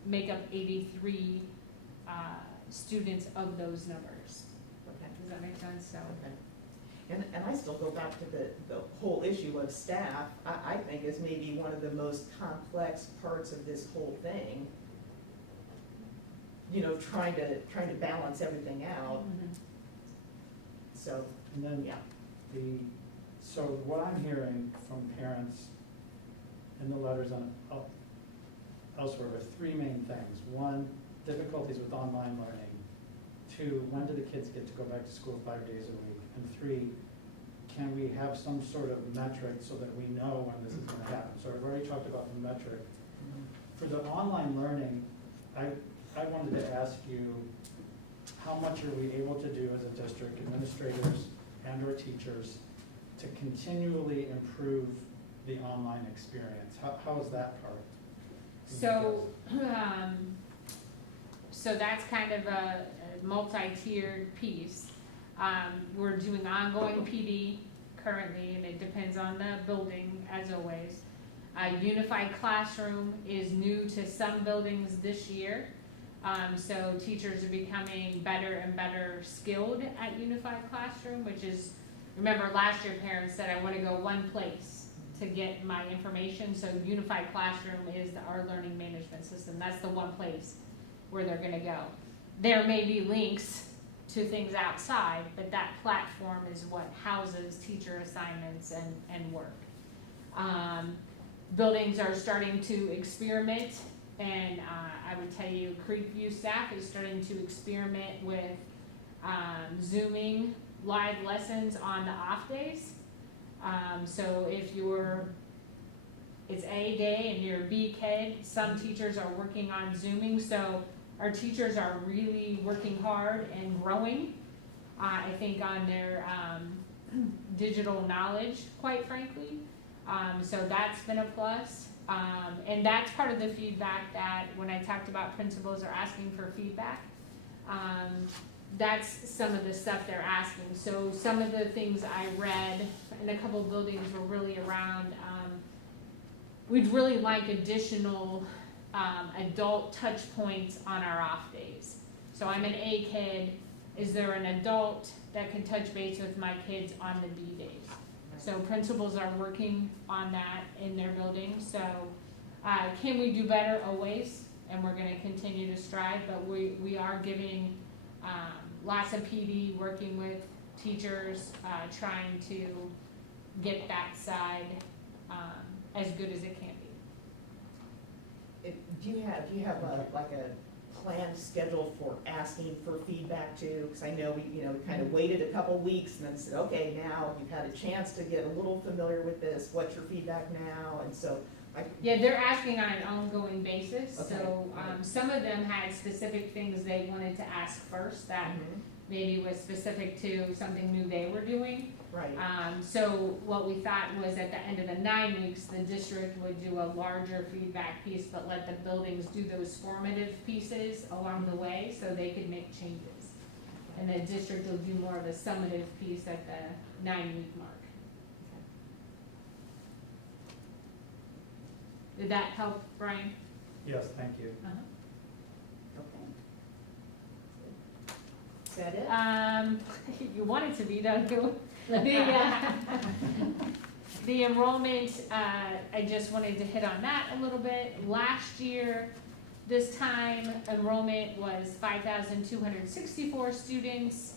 make up 83 students of those numbers. Okay. Does that make sense? So, Okay. And I still go back to the whole issue of staff, I think is maybe one of the most complex parts of this whole thing. You know, trying to balance everything out, so, And then yeah. so what I'm hearing from parents in the letters and elsewhere are 3 main things. 1, difficulties with online learning. 2, when do the kids get to go back to school 5 days a week? And 3, can we have some sort of metric so that we know when this is going to happen? So I've already talked about the metric. For the online learning, I wanted to ask you, how much are we able to do as a district, administrators and or teachers, to continually improve the online experience? How is that part? So, so that's kind of a multi-tiered piece. We're doing ongoing PD currently, and it depends on the building, as always. Unified classroom is new to some buildings this year. So teachers are becoming better and better skilled at unified classroom, which is, remember last year parents said, I want to go one place to get my information. So unified classroom is our learning management system. That's the one place where they're going to go. There may be links to things outside, but that platform is what houses teacher assignments and work. Buildings are starting to experiment, and I would tell you Creekview staff is starting to experiment with Zooming live lessons on the off days. So if it's A day and you're a B kid, some teachers are working on Zooming, so our teachers are really working hard and growing, I think, on their digital knowledge, quite frankly. So that's been a plus. And that's part of the feedback that when I talked about principals are asking for feedback, that's some of the stuff they're asking. So some of the things I read in a couple of buildings were really around, we'd really like additional adult touch points on our off days. So I'm an A kid, is there an adult that can touch base with my kids on the B days? So principals are working on that in their buildings. So can we do better? Always, and we're going to continue to strive, but we are giving lots of PD, working with teachers, trying to get that side as good as it can be. Do you have a planned schedule for asking for feedback too? Because I know we kind of waited a couple weeks and then said, okay, now you've had a chance to get a little familiar with this. What's your feedback now? And so Yeah, they're asking on an ongoing basis. Okay. So some of them had specific things they wanted to ask first that maybe was specific to something new they were doing. Right. So what we thought was at the end of the 9 weeks, the district would do a larger feedback piece, but let the buildings do those formative pieces along the way so they could make changes. And the district will do more of a summative piece at the 9-week mark. Did that help, Brian? Yes, thank you. Okay. Is that it? You want it to be, don't you? The enrollment, I just wanted to hit on that a little bit. Last year, this time, enrollment was 5,264 students.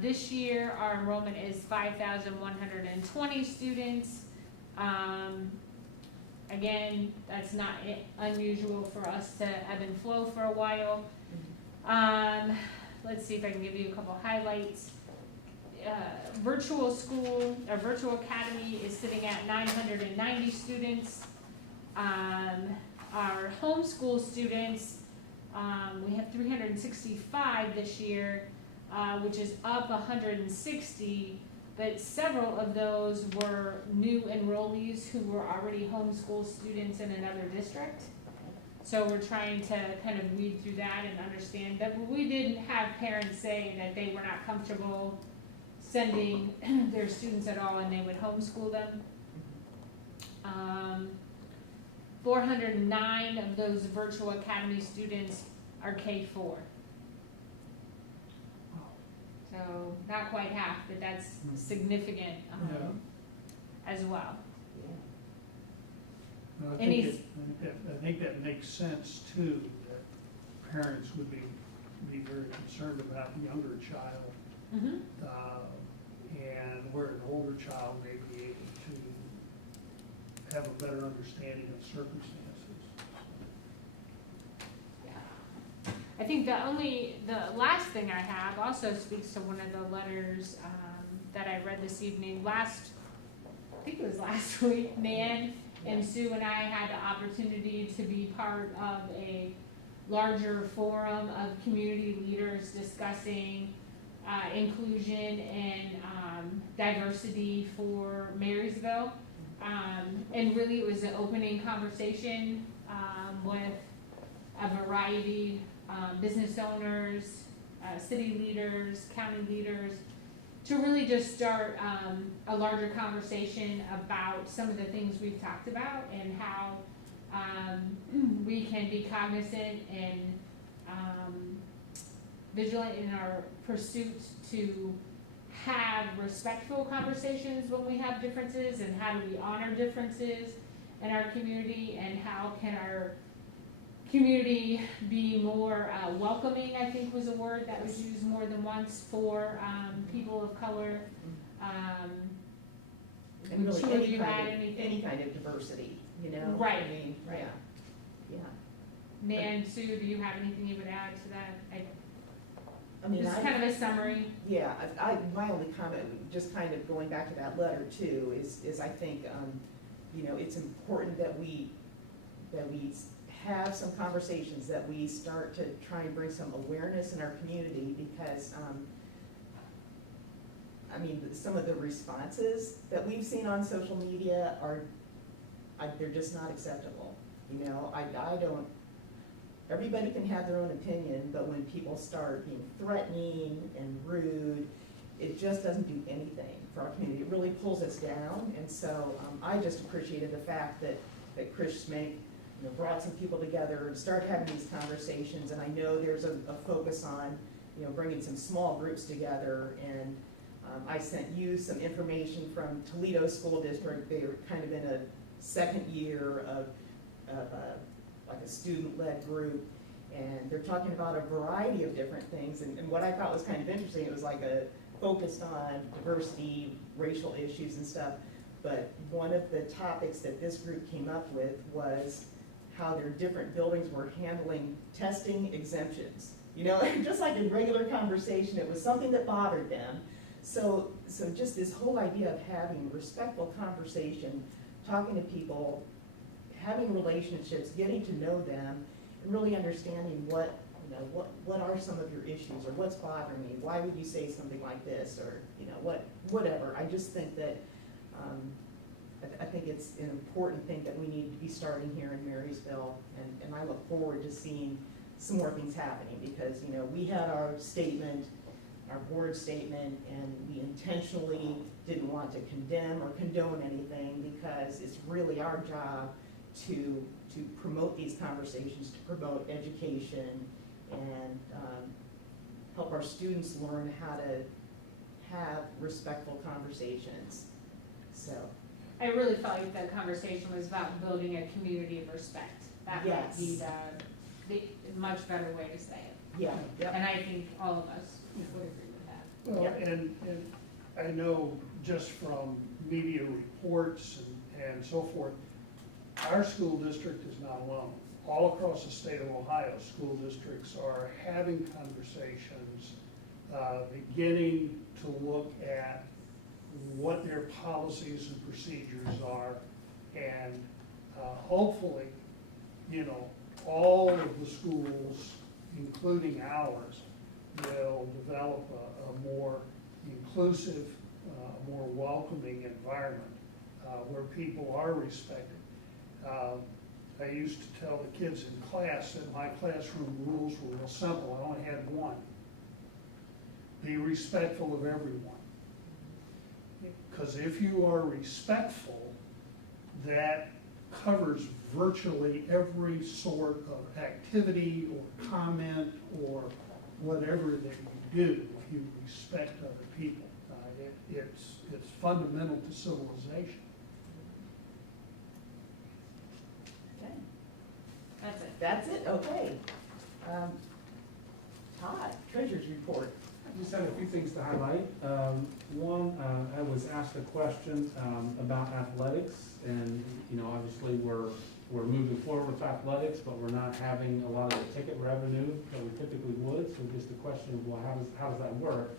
This year, our enrollment is 5,120 students. Again, that's not unusual for us to ebb and flow for a while. Let's see if I can give you a couple highlights. Virtual school, or virtual academy is sitting at 990 students. Our homeschool students, we have 365 this year, which is up 160, but several of those were new enrollees who were already homeschool students in another district. So we're trying to kind of weed through that and understand that we didn't have parents say that they were not comfortable sending their students at all and they would homeschool them. 409 of those virtual academy students are K-4. So not quite half, but that's significant as well. I Any- think that makes sense too, that parents would be very concerned about the younger child, Mm-hmm. and where an older child may be able to have a better understanding of circumstances. I think the last thing I have also speaks to one of the letters that I read this evening. I think it was last week, Nan and Sue and I had the opportunity to be part of a larger forum of community leaders discussing inclusion and diversity for Marysville. And really it was an opening conversation, with a variety, business owners, city leaders, county leaders, to really just start, a larger conversation about some of the things we've talked about and how, we can be cognizant and, vigilant in our pursuit to have respectful conversations when we have differences, and how do we honor differences in our community, and how can our community be more welcoming, I think was a word that was used more than once for people of color. And really, Sure, if you had anything. any kind of diversity, you know? Right, I mean, right. Yeah. Nan, Sue, do you have anything you would add to that? I mean, This is kind of a summary. Yeah, my only comment, just kind of going back to that letter too, is I think, you know, it's important that we have some conversations, that we start to try and bring some awareness in our community, because, I mean, some of the responses that we've seen on social media they're just not acceptable. You know, I don't, everybody can have their own opinion, but when people start being threatening and rude, it just doesn't do anything for our community. It really pulls us down. And so I just appreciated the fact that Chris Schmink, you know, brought some people together and started having these conversations. And I know there's a focus on, you know, bringing some small groups together. And I sent you some information from Toledo School District. They're kind of in a second year of like a student-led group, and they're talking about a variety of different things. And what I thought was kind of interesting, it was like a focused on diversity, racial issues and stuff. But one of the topics that this group came up with was how their different buildings were handling testing exemptions. You know, just like in regular conversation, it was something that bothered them. So just this whole idea of having respectful conversation, talking to people, having relationships, getting to know them, and really understanding what are some of your issues, or what's bothering you, why would you say something like this, or, you know, whatever. I just think that, I think it's an important thing that we need to be starting here in Marysville, and I look forward to seeing some more things happening, because, you know, we had our statement, our board statement, and we intentionally didn't want to condemn or condone anything, because it's really our job to promote these conversations, to promote education, and help our students learn how to have respectful conversations. So. I really felt like the conversation was about building a community of respect. That might be the much better way to say it. Yeah. Yep. And I think all of us would agree with that. Well, Yeah. and I know just from media reports and so forth, our school district is not alone. All across the state of Ohio, school districts are having conversations, beginning to look at what their policies and procedures are, and hopefully, you know, all of the schools, including ours, will develop a more inclusive, more welcoming environment where people are respected. I used to tell the kids in class that my classroom rules were real simple. I only had one. Be respectful of everyone. Because if you are respectful, that covers virtually every sort of activity or comment or whatever that you do if you respect other people. It's fundamental to civilization. Okay. That's it. That's it, okay. Todd, treasurer's report. I just have a few things to highlight. One, I was asked a question about athletics, and, you know, obviously we're moving forward with athletics, but we're not having a lot of the ticket revenue that we typically would, so just the question of, well, how does that work?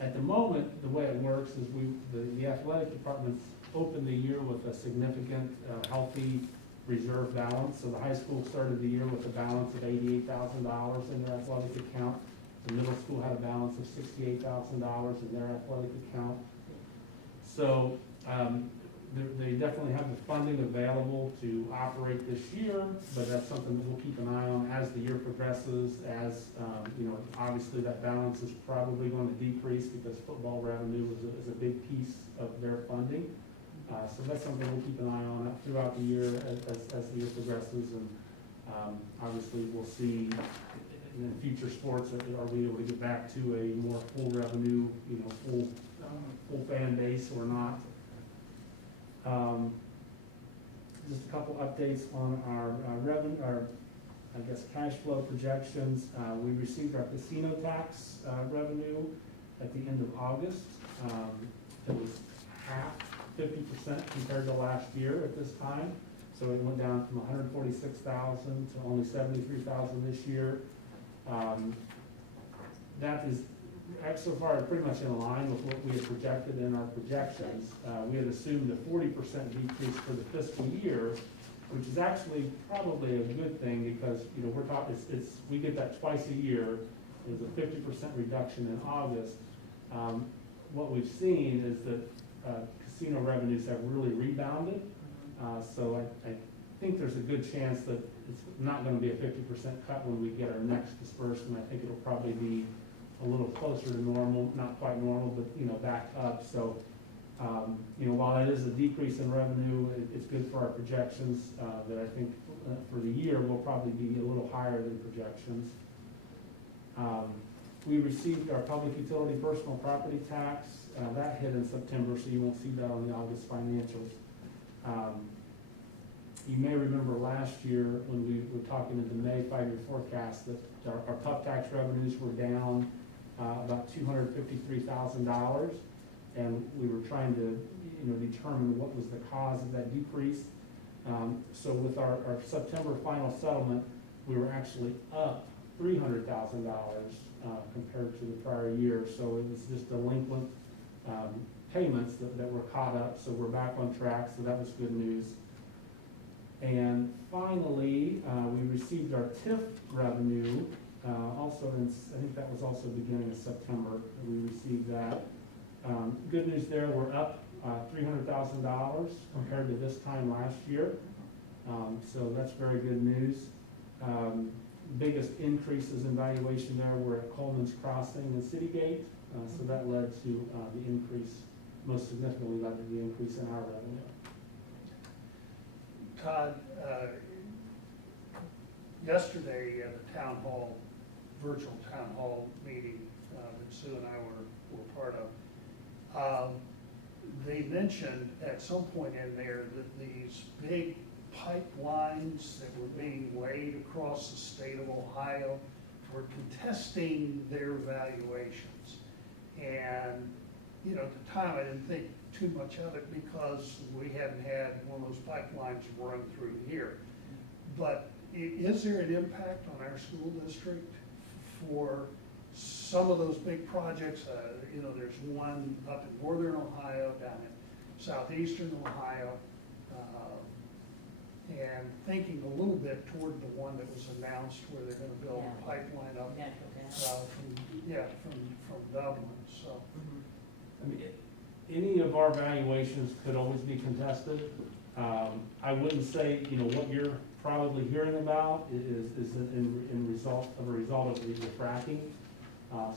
At the moment, the way it works is the athletic department's opened the year with a significant, healthy reserve balance. So the high school started the year with a balance of $88,000 in their athletic account. The middle school had a balance of $68,000 in their athletic account. So they definitely have the funding available to operate this year, but that's something that we'll keep an eye on as the year progresses, as, obviously that balance is probably going to decrease because football revenue is a big piece of their funding. So that's something we'll keep an eye on throughout the year as the year progresses, and obviously we'll see in future sports, are we able to get back to a more full revenue, full fan base or not. Just a couple updates on our revenue, cash flow projections. We received our casino tax revenue at the end of August. It was half, 50% compared to last year at this time. So it went down from 146,000 to only 73,000 this year. That is so far pretty much in line with what we had projected in our projections. We had assumed a 40% decrease for the fiscal year, which is actually probably a good thing because, we're talking, we get that twice a year. There's a 50% reduction in August. What we've seen is that casino revenues have really rebounded. So I think there's a good chance that it's not gonna be a 50% cut when we get our next disbursement. I think it'll probably be a little closer to normal, not quite normal, but, back up. So, while it is a decrease in revenue, it's good for our projections, that I think for the year will probably be a little higher than projections. We received our public utility personal property tax, that hit in September, so you won't see that on the August financials. You may remember last year when we were talking in the May 5-year forecast that our PUP tax revenues were down about $253,000, and we were trying to determine what was the cause of that decrease. So with our September final settlement, we were actually up $300,000 compared to the prior year. So it was just delinquent payments that were caught up. So we're back on track. So that was good news. And finally, we received our TIF revenue. Also, I think that was also beginning of September. We received that. Good news there. We're up $300,000 compared to this time last year. So that's very good news. Biggest increases in valuation there were at Coleman's Crossing and Citygate. So that led to the increase, most significantly led to the increase in our revenue. Todd, yesterday at a town hall, virtual town hall meeting that Sue and I were part of, they mentioned at some point in there that these big pipelines that were being laid across the state of Ohio were contesting their valuations. And, at the time I didn't think too much of it because we hadn't had one of those pipelines run through here. But is there an impact on our school district for some of those big projects? There's one up in northern Ohio, down in southeastern Ohio, and thinking a little bit toward the one that was announced where they're going to build a pipeline up from Dublin. So, I mean, any of our valuations could always be contested. I wouldn't say, what you're probably hearing about is in result of the fracking.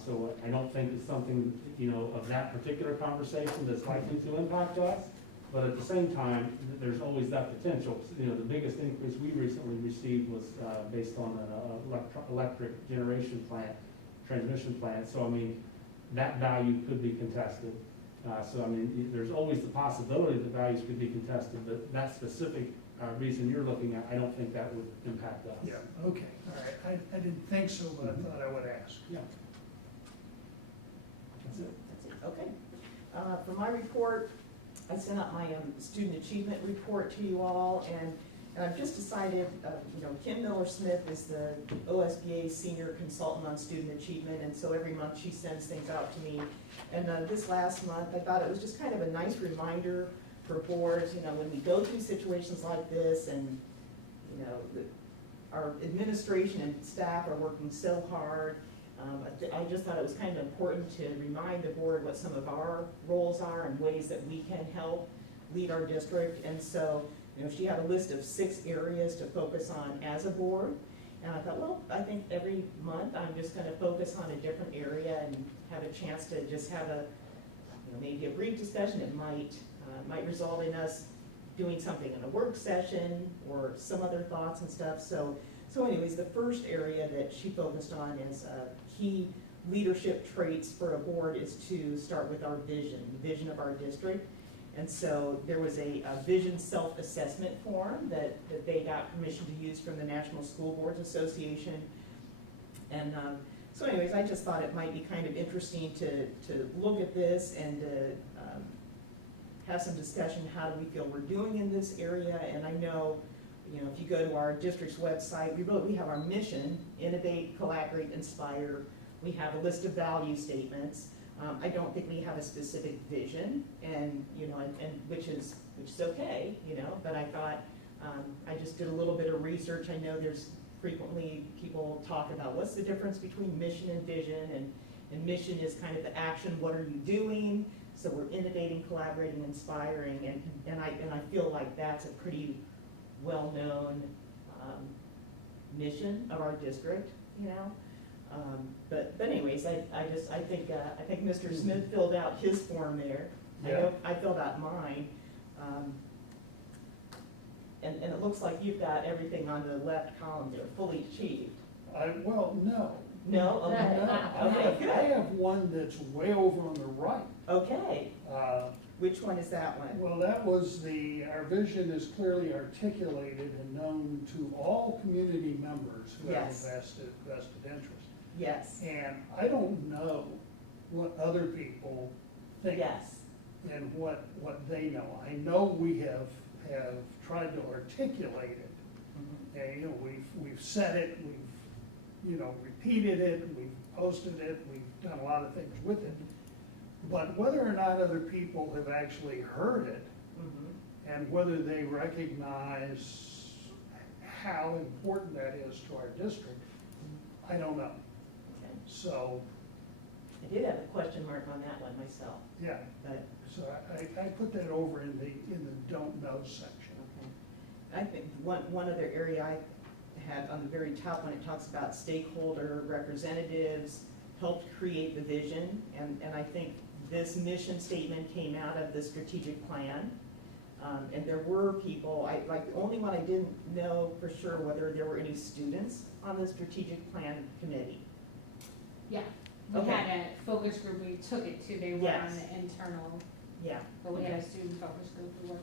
So I don't think it's something, of that particular conversation that's likely to impact us. But at the same time, there's always that potential. The biggest increase we recently received was based on an electric generation plant, transmission plant. So, I mean, that value could be contested. So, I mean, there's always the possibility that values could be contested, but that specific reason you're looking at, I don't think that would impact us. yeah, okay, all right. I didn't think so, but I thought I would ask. Yeah. That's it. That's it, okay. For my report, I sent out my student achievement report to you all, and I've just decided, Kim Miller-Smith is the OSBA senior consultant on student achievement, and so every month she sends things out to me. And this last month, I thought it was just kind of a nice reminder for boards, when we go through situations like this, and, our administration and staff are working so hard. I just thought it was kind of important to remind the board what some of our roles are and ways that we can help lead our district. And so, you know, she had a list of 6 areas to focus on as a board. And I thought, well, I think every month I'm just gonna focus on a different area and have a chance to just have a, you know, maybe a brief discussion. It might result in us doing something in a work session or some other thoughts and stuff. So anyways, the first area that she focused on is key leadership traits for a board is to start with our vision, the vision of our district. And so there was a vision self-assessment form that they got permission to use from the National School Boards Association. And so anyways, I just thought it might be kind of interesting to look at this and to have some discussion, how do we feel we're doing in this area. And I know, you know, if you go to our district's website, we have our mission: innovate, collaborate, inspire. We have a list of value statements. I don't think we have a specific vision, and you know, and which is okay, you know. But I thought I just did a little bit of research. I know there's frequently people talk about what's the difference between mission and vision, and mission is kind of the action. What are you doing? So we're innovating, collaborating, inspiring, and I feel like that's a pretty well-known mission of our district, you know. But anyways, I think Mr. Smith filled out his form there. I know I filled out mine. And it looks like you've got everything on the left column there, fully achieved. Well, no. No? Okay. Okay, good. I have one that's way over on the right. Okay. Which one is that one? Well, that was our vision is clearly articulated and known to all community members who have a Yes. vested interest. Yes. And I don't know what other people think Yes. and what they know. I know we have tried to articulate it. Mhm. And, you know, we've said it, we've, you know, repeated it, we've posted it, we've done a lot of things with it. But whether or not other people have actually heard it, Mhm. and whether they recognize how important that is to our district, I don't know. Okay. So, I did have a question mark on that one myself, yeah, but, so I put that over in the don't know section. okay. I think one other area I had on the very top when it talks about stakeholder representatives helped create the vision, and I think this mission statement came out of the strategic plan. And there were people, the only one I didn't know for sure whether there were any students on the strategic plan committee. Yeah, we Okay. had a focus group we took it to, they were on Yes. the internal, Yeah, but we had a Okay. student focus group to work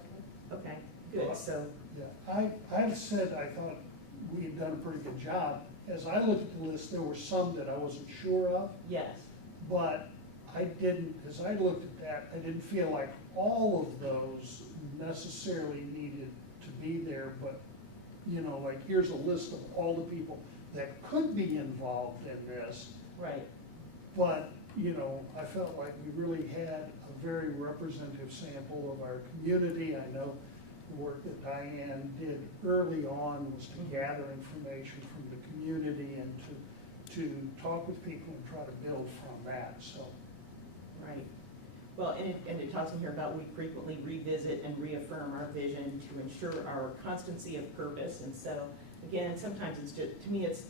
with. okay, good, so, Yeah, I've said I thought we had done a pretty good job. As I looked at the list, there were some that I wasn't sure of, yes, but I didn't, as I looked at that, I didn't feel like all of those necessarily needed to be there, but, you know, like, here's a list of all the people that could be involved in this, right, but, you know, I felt like we really had a very representative sample of our community. I know the work that Diane did early on was to gather information from the community and to talk with people and try to build from that, so. right. Well, and it talks in here about we frequently revisit and reaffirm our vision to ensure our constancy of purpose. And so, again, sometimes it's just, to me, it's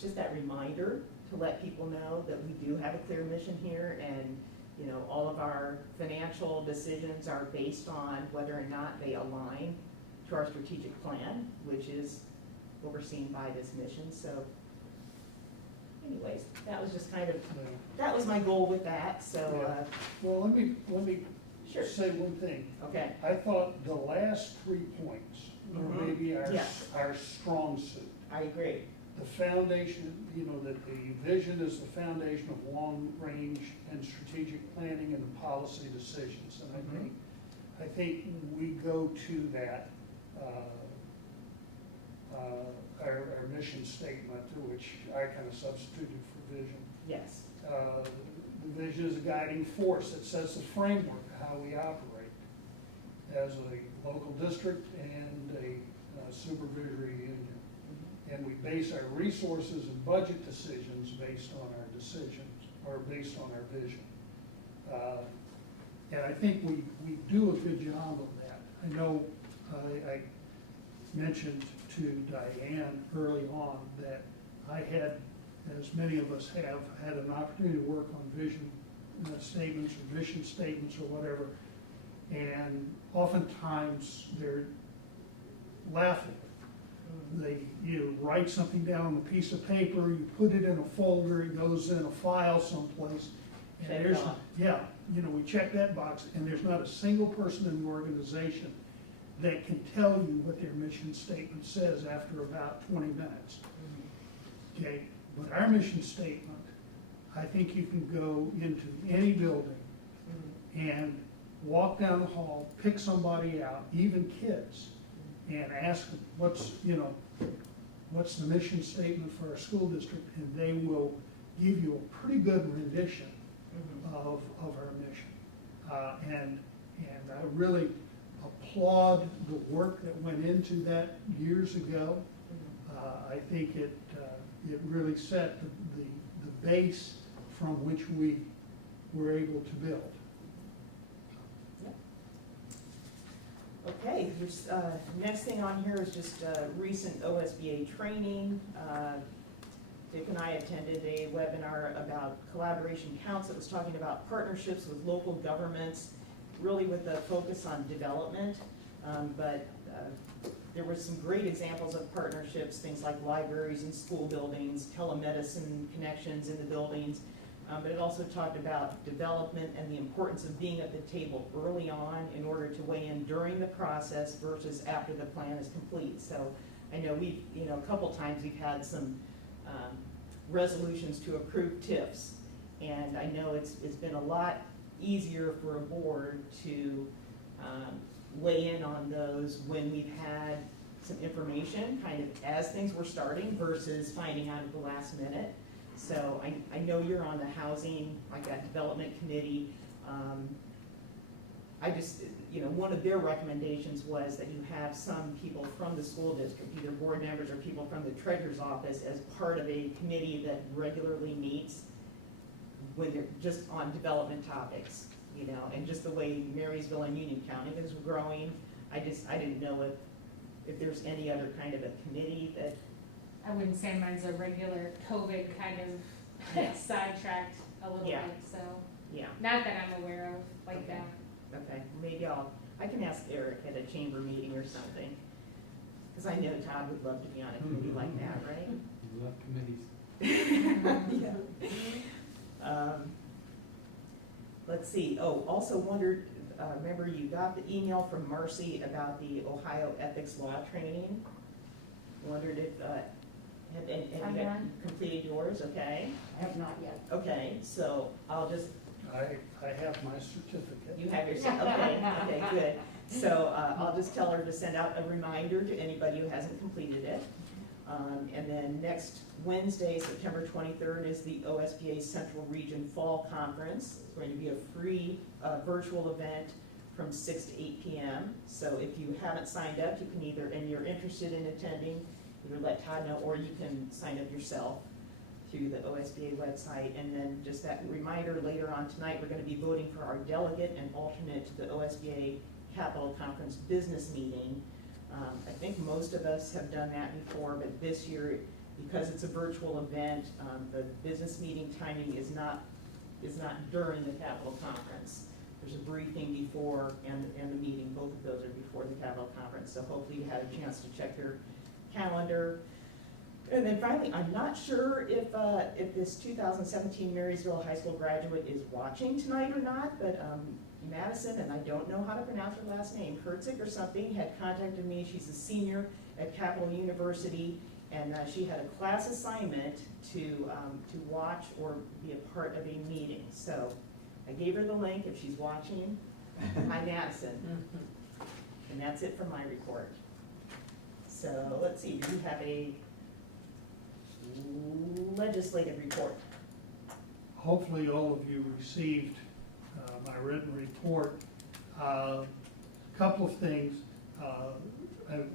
just that reminder to let people know that we do have a clear mission here, and, you know, all of our financial decisions are based on whether or not they align to our strategic plan, which is overseen by this mission. So anyways, that was just kind of, that was my goal with that, so, Well, let me sure, say one thing. okay, I thought the last 3 points were Mhm. maybe Yes. our strong suit. I agree. The foundation, you know, that the vision is the foundation of long-range and strategic planning and policy decisions. And Mhm. I think we go to that, our mission statement, which I kind of substituted for vision. Yes, The vision is a guiding force that sets the framework of how we operate as a local district and a supervisory union. And we base our resources and budget decisions based on our decisions, or based on our vision. And I think we do a good job of that. I know I mentioned to Diane early on that I had, as many of us have, had an opportunity to work on vision statements or mission statements or whatever. And oftentimes they're laughable. You write something down on a piece of paper, you put it in a folder, it goes in a file someplace. And Check it there's, off. yeah, we check that box, and there's not a single person in the organization that can tell you what their mission statement says after about 20 minutes. Okay, but our mission statement, I think you can go into any building and walk down the hall, pick somebody out, even kids, and ask them, what's the mission statement for our school district, and they will give you a pretty good rendition of our mission. And I really applaud the work that went into that years ago. I think it really set the base from which we were able to build. Okay, there's, next thing on here is just recent OSBA training. Dick and I attended a webinar about collaboration counts. It was talking about partnerships with local governments, really with a focus on development. But there were some great examples of partnerships, things like libraries and school buildings, telemedicine connections in the buildings. But it also talked about development and the importance of being at the table early on in order to weigh in during the process versus after the plan is complete. So I know a couple times we've had some resolutions to approve TIFs. And I know it's been a lot easier for a board to weigh in on those when we've had some information kind of as things were starting versus finding out at the last minute. So I know you're on the housing, like that development committee. I just, one of their recommendations was that you have some people from the school district, either board members or people from the treasurer's office as part of a committee that regularly meets when they're just on development topics, and just the way Marysville and Union County is growing. I didn't know if there's any other kind of a committee that. I wouldn't say mine's a regular COVID kind of Yeah. sidetracked a little Yeah. bit, so, Yeah, not that I'm aware of like Okay. that. okay, maybe I can ask Eric at a chamber meeting or something. Because I know Todd would love to be on a committee like that, right? Love committees. Yeah. Let's see, also wondered, remember you got the email from Marcy about the Ohio ethics law training? Wondered if, have I'm you done. completed yours, okay? I have not yet. Okay, so I'll just, I have my certificate. you have your, okay, good. So I'll just tell her to send out a reminder to anybody who hasn't completed it. And then next Wednesday, September 23rd, is the OSBA Central Region Fall Conference. It's going to be a free virtual event from 6 to 8 p.m. So if you haven't signed up, you can either, and you're interested in attending, either let Todd know, or you can sign up yourself through the OSBA website. And then just that reminder, later on tonight, we're going to be voting for our delegate and alternate to the OSBA Capital Conference business meeting. I think most of us have done that before, but this year, because it's a virtual event, the business meeting timing is not during the Capital Conference. There's a briefing before and the meeting. Both of those are before the Capital Conference. So hopefully you had a chance to check your calendar. And then finally, I'm not sure if this 2017 Marysville High School graduate is watching tonight or not, but Madison, and I don't know how to pronounce her last name, Herzig or something, had contacted me. She's a senior at Capital University, and she had a class assignment to watch or be a part of a meeting. So I gave her the link if she's watching. Hi, Madison. And that's it for my report. So let's see, do you have a legislative report? Hopefully all of you received my written report. Couple of things.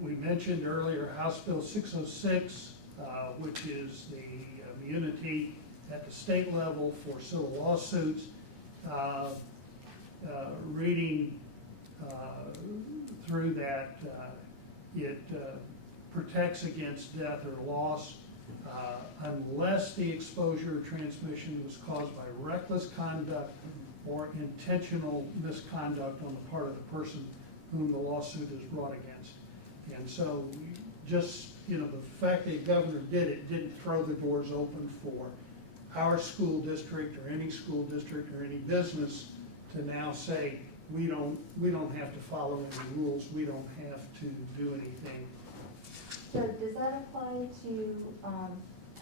We mentioned earlier House Bill 606, which is the immunity at the state level for civil lawsuits. reading through that, it protects against death or loss unless the exposure or transmission was caused by reckless conduct or intentional misconduct on the part of the person whom the lawsuit is brought against. And so just, you know, the fact that the governor did it didn't throw the doors open for our school district or any school district or any business to now say, we don't have to follow any rules, we don't have to do anything. So does that apply to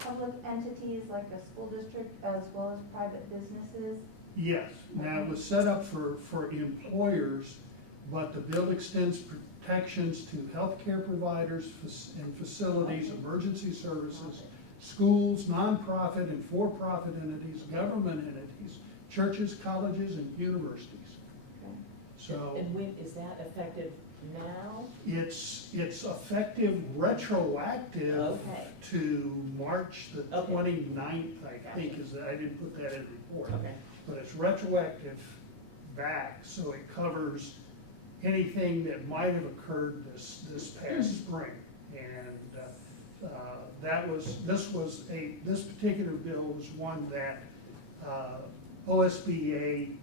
public entities like a school district as well as private businesses? Yes, now it was set up for employers, but the bill extends protections to healthcare providers and facilities, emergency services, schools, nonprofit and for-profit entities, government entities, churches, colleges, and universities. Okay. So And when, is that effective now? it's effective retroactive Okay. to March the Okay. 29th, I think, Gotcha. I didn't put that in the report. Okay. But it's retroactive back, so it covers anything that might have occurred this past spring. And this particular bill was one that OSBA,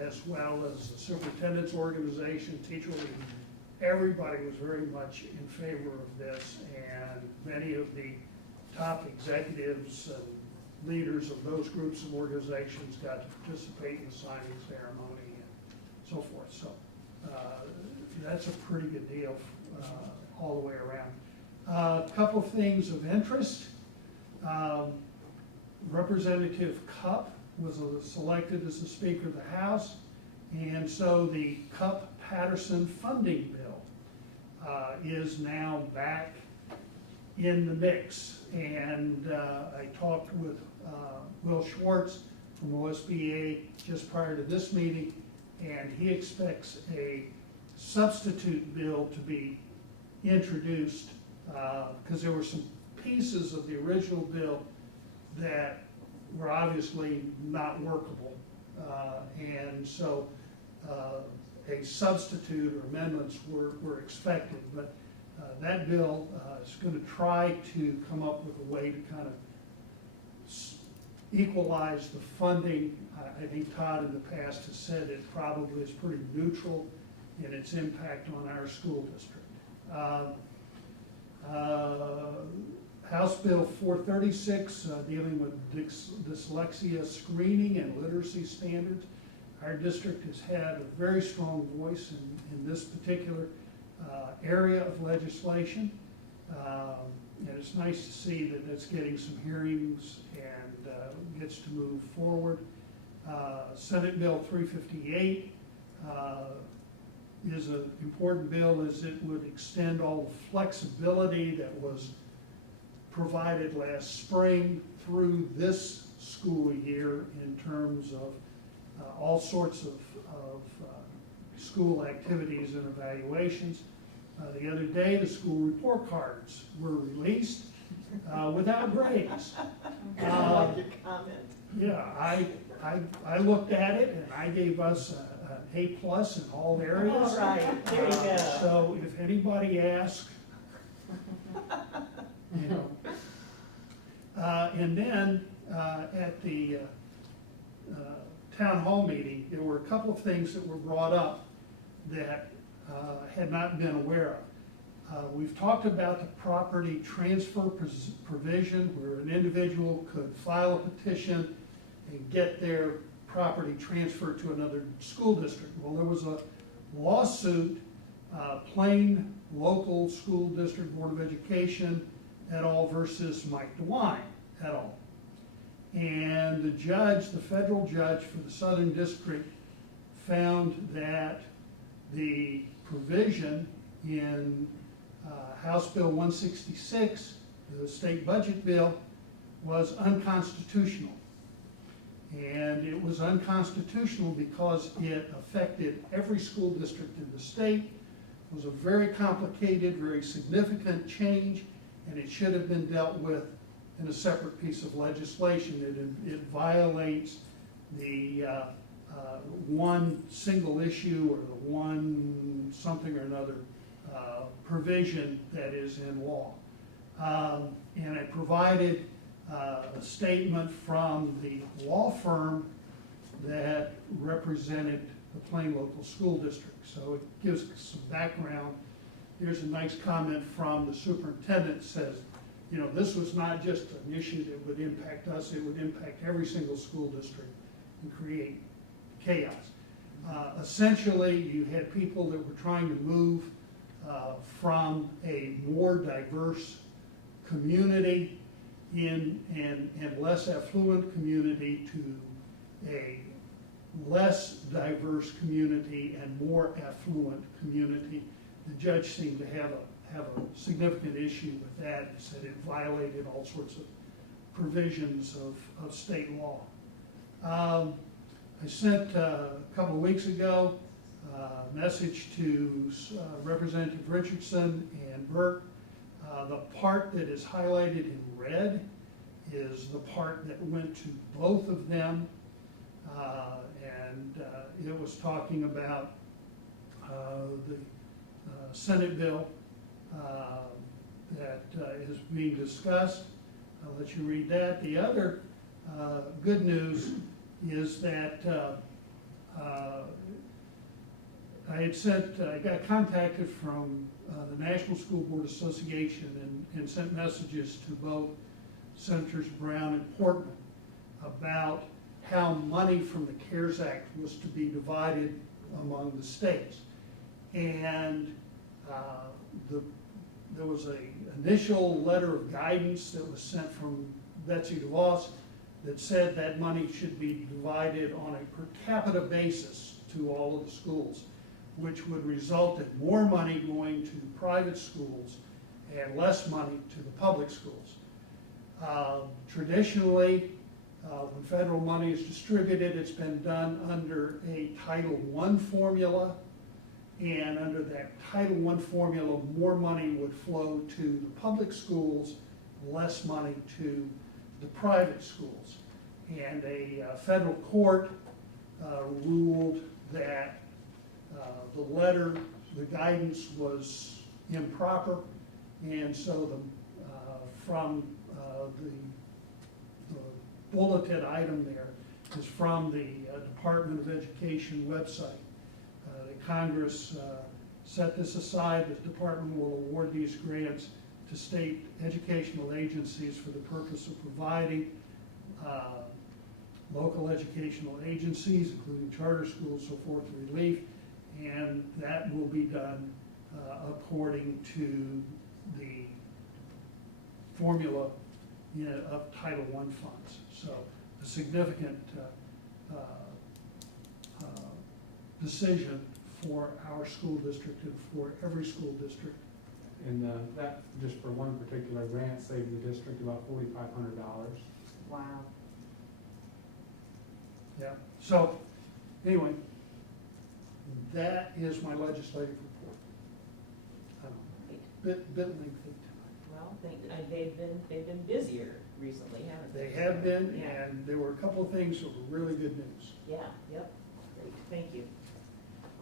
as well as the superintendent's organization, teacher league, everybody was very much in favor of this, and many of the top executives and leaders of those groups and organizations got to participate in the signing ceremony and so forth. So that's a pretty good deal all the way around. A couple of things of interest. Representative Cupp was selected as the Speaker of the House, and so the Cupp-Patterson funding bill is now back in the mix. And I talked with Will Schwartz from OSBA just prior to this meeting, and he expects a substitute bill to be introduced because there were some pieces of the original bill that were obviously not workable. And so a substitute or amendments were expected. But that bill is going to try to come up with a way to kind of equalize the funding. I think Todd in the past has said it probably is pretty neutral in its impact on our school district. House Bill 436, dealing with dyslexia screening and literacy standards. Our district has had a very strong voice in this particular area of legislation. And it's nice to see that it's getting some hearings and gets to move forward. Senate Bill 358 is an important bill as it would extend all the flexibility that was provided last spring through this school year in terms of all sorts of school activities and evaluations. The other day, the school report cards were released without grades. I like your comment. Yeah, I looked at it and I gave us an A+ in all areas. All right, there you go. So if anybody asks, you know. And then at the town hall meeting, there were a couple of things that were brought up that had not been aware of. We've talked about the property transfer provision where an individual could file a petition and get their property transferred to another school district. Well, there was a lawsuit, Plain Local School District Board of Education et al. Versus Mike DeWine et al. And the judge, the federal judge for the Southern District, found that the provision in House Bill 166, the state budget bill, was unconstitutional. And it was unconstitutional because it affected every school district in the state. It was a very complicated, very significant change, and it should have been dealt with in a separate piece of legislation. It violates the one single issue or the one something or another provision that is in law. And I provided a statement from the law firm that represented the Plain Local School District. So it gives some background. Here's a nice comment from the superintendent, says, you know, this was not just an issue that would impact us, it would impact every single school district and create chaos. Essentially, you had people that were trying to move from a more diverse community and less affluent community to a less diverse community and more affluent community. The judge seemed to have a significant issue with that. He said it violated all sorts of provisions of state law. I sent a couple of weeks ago a message to Representative Richardson and Burke. The part that is highlighted in red is the part that went to both of them. And it was talking about the Senate bill that is being discussed. I'll let you read that. The other good news is that I got contacted from the National School Board Association and sent messages to both Senators Brown and Portman about how money from the CARES Act was to be divided among the states. And there was an initial letter of guidance that was sent from Betsy DeVos that said that money should be divided on a per capita basis to all of the schools, which would result in more money going to private schools and less money to the public schools. Traditionally, when federal money is distributed, it's been done under a Title I formula, and under that Title I formula, more money would flow to the public schools, less money to the private schools. And a federal court ruled that the guidance was improper, and so from the bulleted item there is from the Department of Education website. The Congress set this aside. The department will award these grants to state educational agencies for the purpose of providing local educational agencies, including charter schools, so forth, relief, and that will be done according to the formula of Title I funds. So a significant decision for our school district and for every school district. And that, just for one particular grant, saved the district about $4,500. Wow. Yeah. So anyway, that is my legislative report. Bit lengthy tonight. Well, they've been busier recently, haven't they? They have been, Yeah. and there were a couple of things that were really good news. Yeah, yep, great, thank you.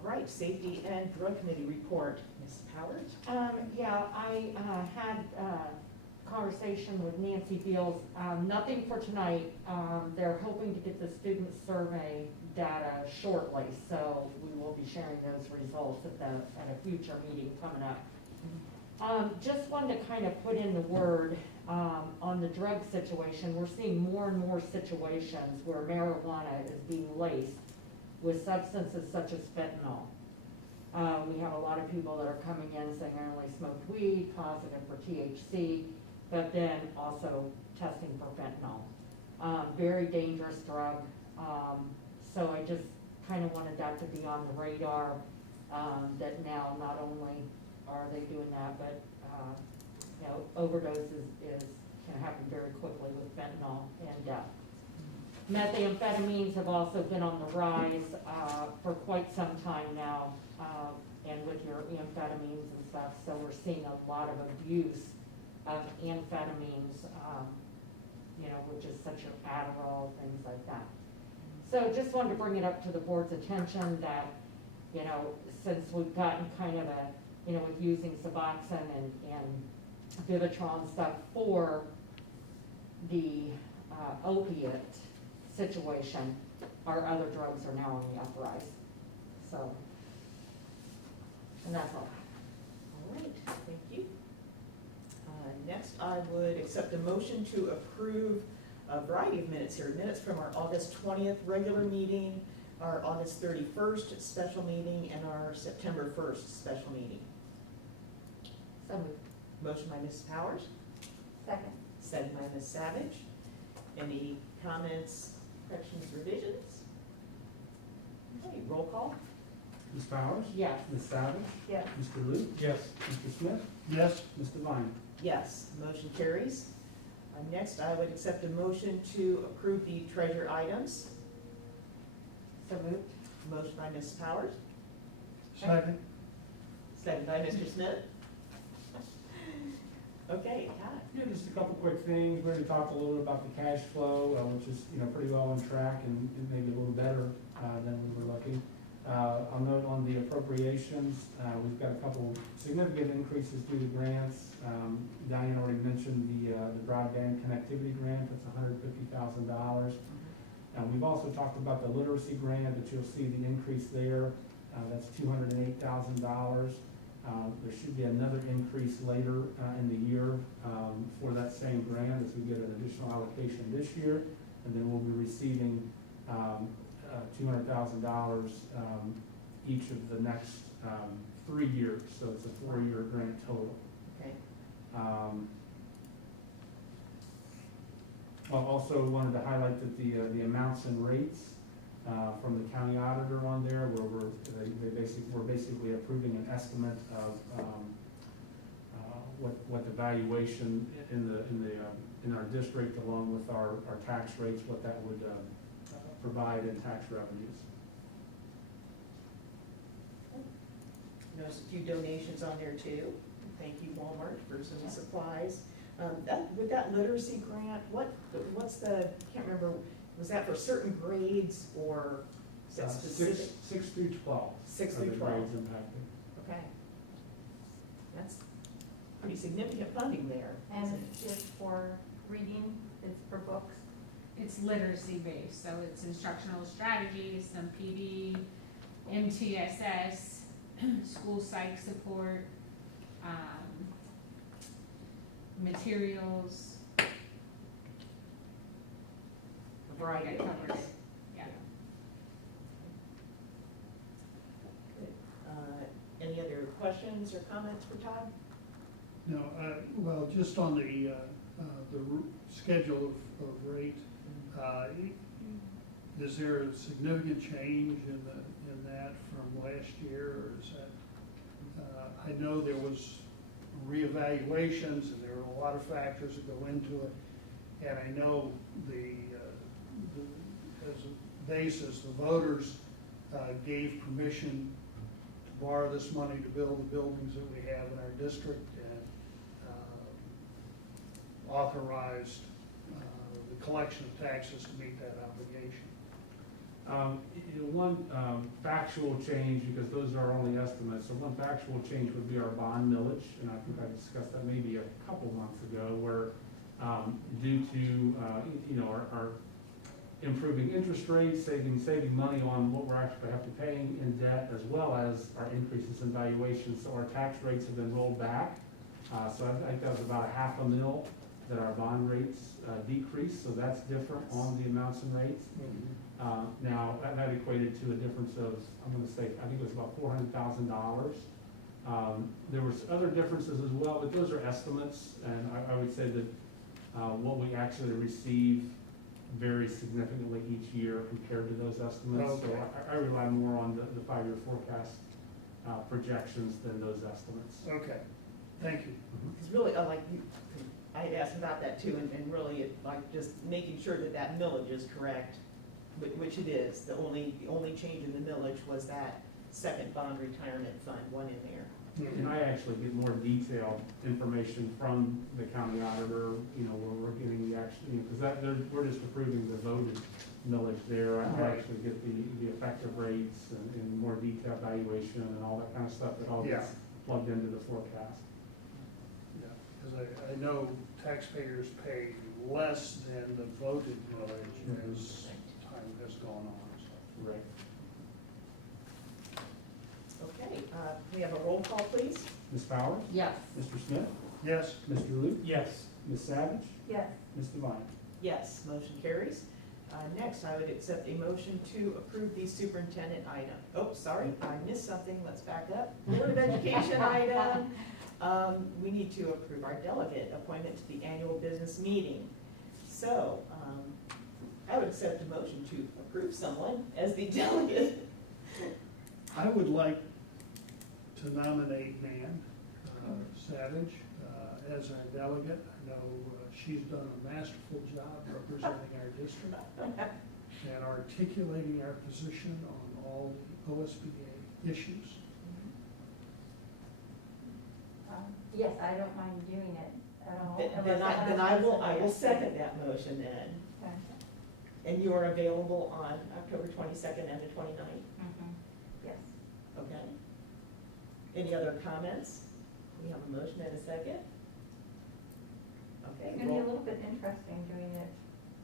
All right, Safety and Drug Committee report, Ms. Powers? Yeah, I had a conversation with Nancy Beals. Nothing for tonight. They're hoping to get the student survey data shortly, so we will be sharing those results at a future meeting coming up. Just wanted to kind of put in the word on the drug situation. We're seeing more and more situations where marijuana is being laced with substances such as fentanyl. We have a lot of people that are coming in saying, I only smoked weed, positive for THC, but then also testing for fentanyl. Very dangerous drug. So I just kind of wanted that to be on the radar, that now not only are they doing that, but overdoses can happen very quickly with fentanyl and death. Methamphetamines have also been on the rise for quite some time now, and with your amphetamines and stuff, so we're seeing a lot of abuse of amphetamines, which is such an Adderall, things like that. So just wanted to bring it up to the board's attention that, you know, since we've gotten kind of a, you know, with using Suboxone and Vivitrol stuff for the opiate situation, our other drugs are now on the uprise. So, and that's all. All right, thank you. Next, I would accept a motion to approve a variety of minutes here. Minutes from our August 20th regular meeting, our August 31st special meeting, and our September 1st special meeting. So moved. Motion by Mrs. Powers, Second. second by Ms. Savage. Any comments, corrections, revisions? Okay, roll call. Ms. Powers? Yes. Ms. Savage? Yes. Mr. Luke? Yes. Mr. Smith? Yes. Mr. Vine? Yes, motion carries. Next, I would accept a motion to approve the treasure items. So moved. Motion by Mrs. Powers, Second. second by Mr. Smith. Okay, Todd. Yeah, just a couple quick things. We already talked a little bit about the cash flow, which is, you know, pretty well on track and maybe a little better than we were looking. I'll note on the appropriations, we've got a couple significant increases due to grants. Diane already mentioned the broadband connectivity grant, that's $150,000. We've also talked about the literacy grant, that you'll see the increase there, that's $208,000. There should be another increase later in the year for that same grant as we get an additional allocation this year. And then we'll be receiving $200,000 each of the next 3 years. So it's a 4-year grant total. Okay. I also wanted to highlight that the amounts and rates from the county auditor on there, where we're basically approving an estimate of what the valuation in our district, along with our tax rates, what that would provide in tax revenues. Notice a few donations on there too. Thank you, Walmart, for some supplies. With that literacy grant, what's the, can't remember, was that for certain grades or is that specific? 6 through 12. 6 are through the 12. grades impacted. Okay. That's pretty significant funding there. And it's for reading, it's for books. It's literacy based, so it's instructional strategies, some PD, MTSS, school psych support, materials. A variety of That covers things. it. Yeah. Any other questions or comments for Todd? No, well, just on the schedule of rate, is there a significant change in that from last year, or is that, I know there was reevaluations and there are a lot of factors that go into it, and I know as a basis, the voters gave permission to borrow this money to build the buildings that we have in our district, and authorized the collection of taxes to meet that obligation. One factual change, because those are only estimates, so one factual change would be our bond millage, and I think I discussed that maybe a couple months ago, where due to our improving interest rates, saving money on what we're actually have to pay in debt, as well as our increases in valuation, so our tax rates have been rolled back. So I think that was about $500,000 that our bond rates decreased, so that's different on the amounts and rates. Now, that equated to a difference of, I'm gonna say, I think it was about $400,000. There was other differences as well, but those are estimates, and I would say that what we actually receive varies significantly each year compared to those estimates. Okay. So I rely more on the 5-year forecast projections than those estimates. Okay, thank you. Because really, I had asked about that too, and really, just making sure that millage is correct, which it is. The only change in the millage was that second bond retirement fund, one in there. And I actually get more detailed information from the county auditor, where we're getting the actual, because we're just approving the millage there. I Right. actually get the effective rates and more detailed valuation and all that kind of stuff that all gets plugged into the forecast. Yeah, because I know taxpayers pay less than the voted millage as time has gone on, so. Right. Okay, we have a roll call, please. Ms. Powers? Yes. Mr. Smith? Yes, Mr. Luke? Yes. Ms. Savage? Yes. Ms. Devine? Yes, motion carries. Next, I would accept a motion to approve the superintendent item. Oh, sorry, I missed something, let's back up. Board of Education item. We need to approve our delegate appointment to the annual business meeting. So, I would accept a motion to approve someone as the delegate. I would like to nominate Nan Savage as our delegate. I know she's done a masterful job representing our district and articulating our position on all the OSBA issues. Yes, I don't mind doing it at all. Then I will second that motion then. Okay. And you are available on October 22nd and the 29th, Yes. okay? Any other comments? We have a motion and a second? Okay. It's gonna be a roll- little bit interesting doing it,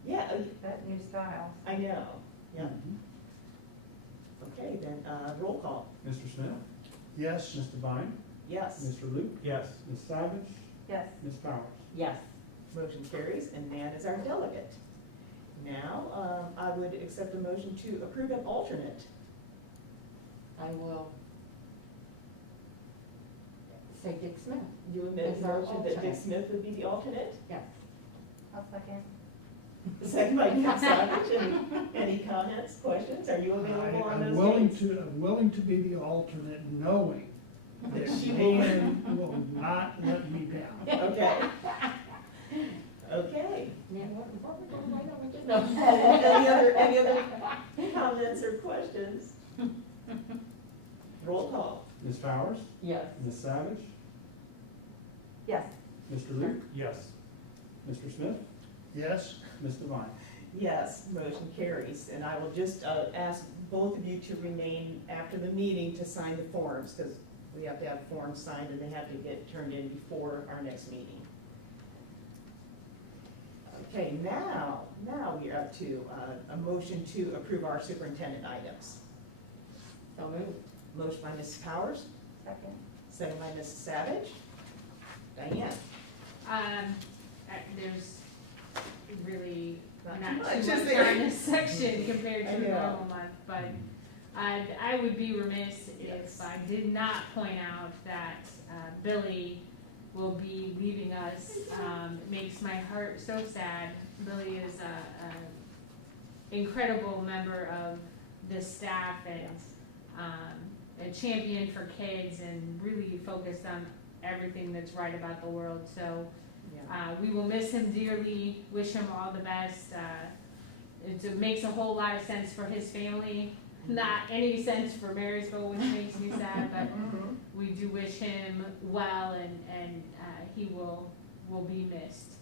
Yeah, that new style. I know, yeah. Mhm. Okay, then, roll call. Mr. Smith? Yes, Ms. Devine? Yes, Mr. Luke? Yes. Ms. Savage? Yes. Ms. Powers? Yes. motion carries, and Nan is our delegate. Now, I would accept a motion to approve an alternate. I will say Dick Smith. You would make As a our motion that Dick alternate. Smith would be the alternate? Yes. I'll second. Second by Dick Savage. Any comments, questions? Are you available on I'm those willing days? I'm willing to be the alternate, knowing that She Nan will not let me down. Okay. Okay. Yeah, what we're doing right now, we did know. Any other comments or questions? Roll call. Ms. Powers? Yes. Ms. Savage? Yes. Mr. Luke? Yes. Mr. Smith? Yes, Ms. Devine? Yes, motion carries. And I will just ask both of you to remain after the meeting to sign the forms, because we have to have forms signed and they have to get turned in before our next meeting. Okay, now we are up to a motion to approve our superintendent items. So moved. Motion by Mrs. Powers, Second. second by Mrs. Savage. Diane? There's really Not not too too much, much is there? on this section compared I to a know. normal month, but I would be remiss Yes. if I did not point out that Billy will be leaving us. It makes my heart so sad. Billy is a incredible member of the staff and a champion for kids and really focused on everything that's right about the world. So we will miss him dearly, wish him all the best. It makes a whole lot of sense for his family, not any sense for Marysville, which makes me sad, but we do wish him well and he will be missed.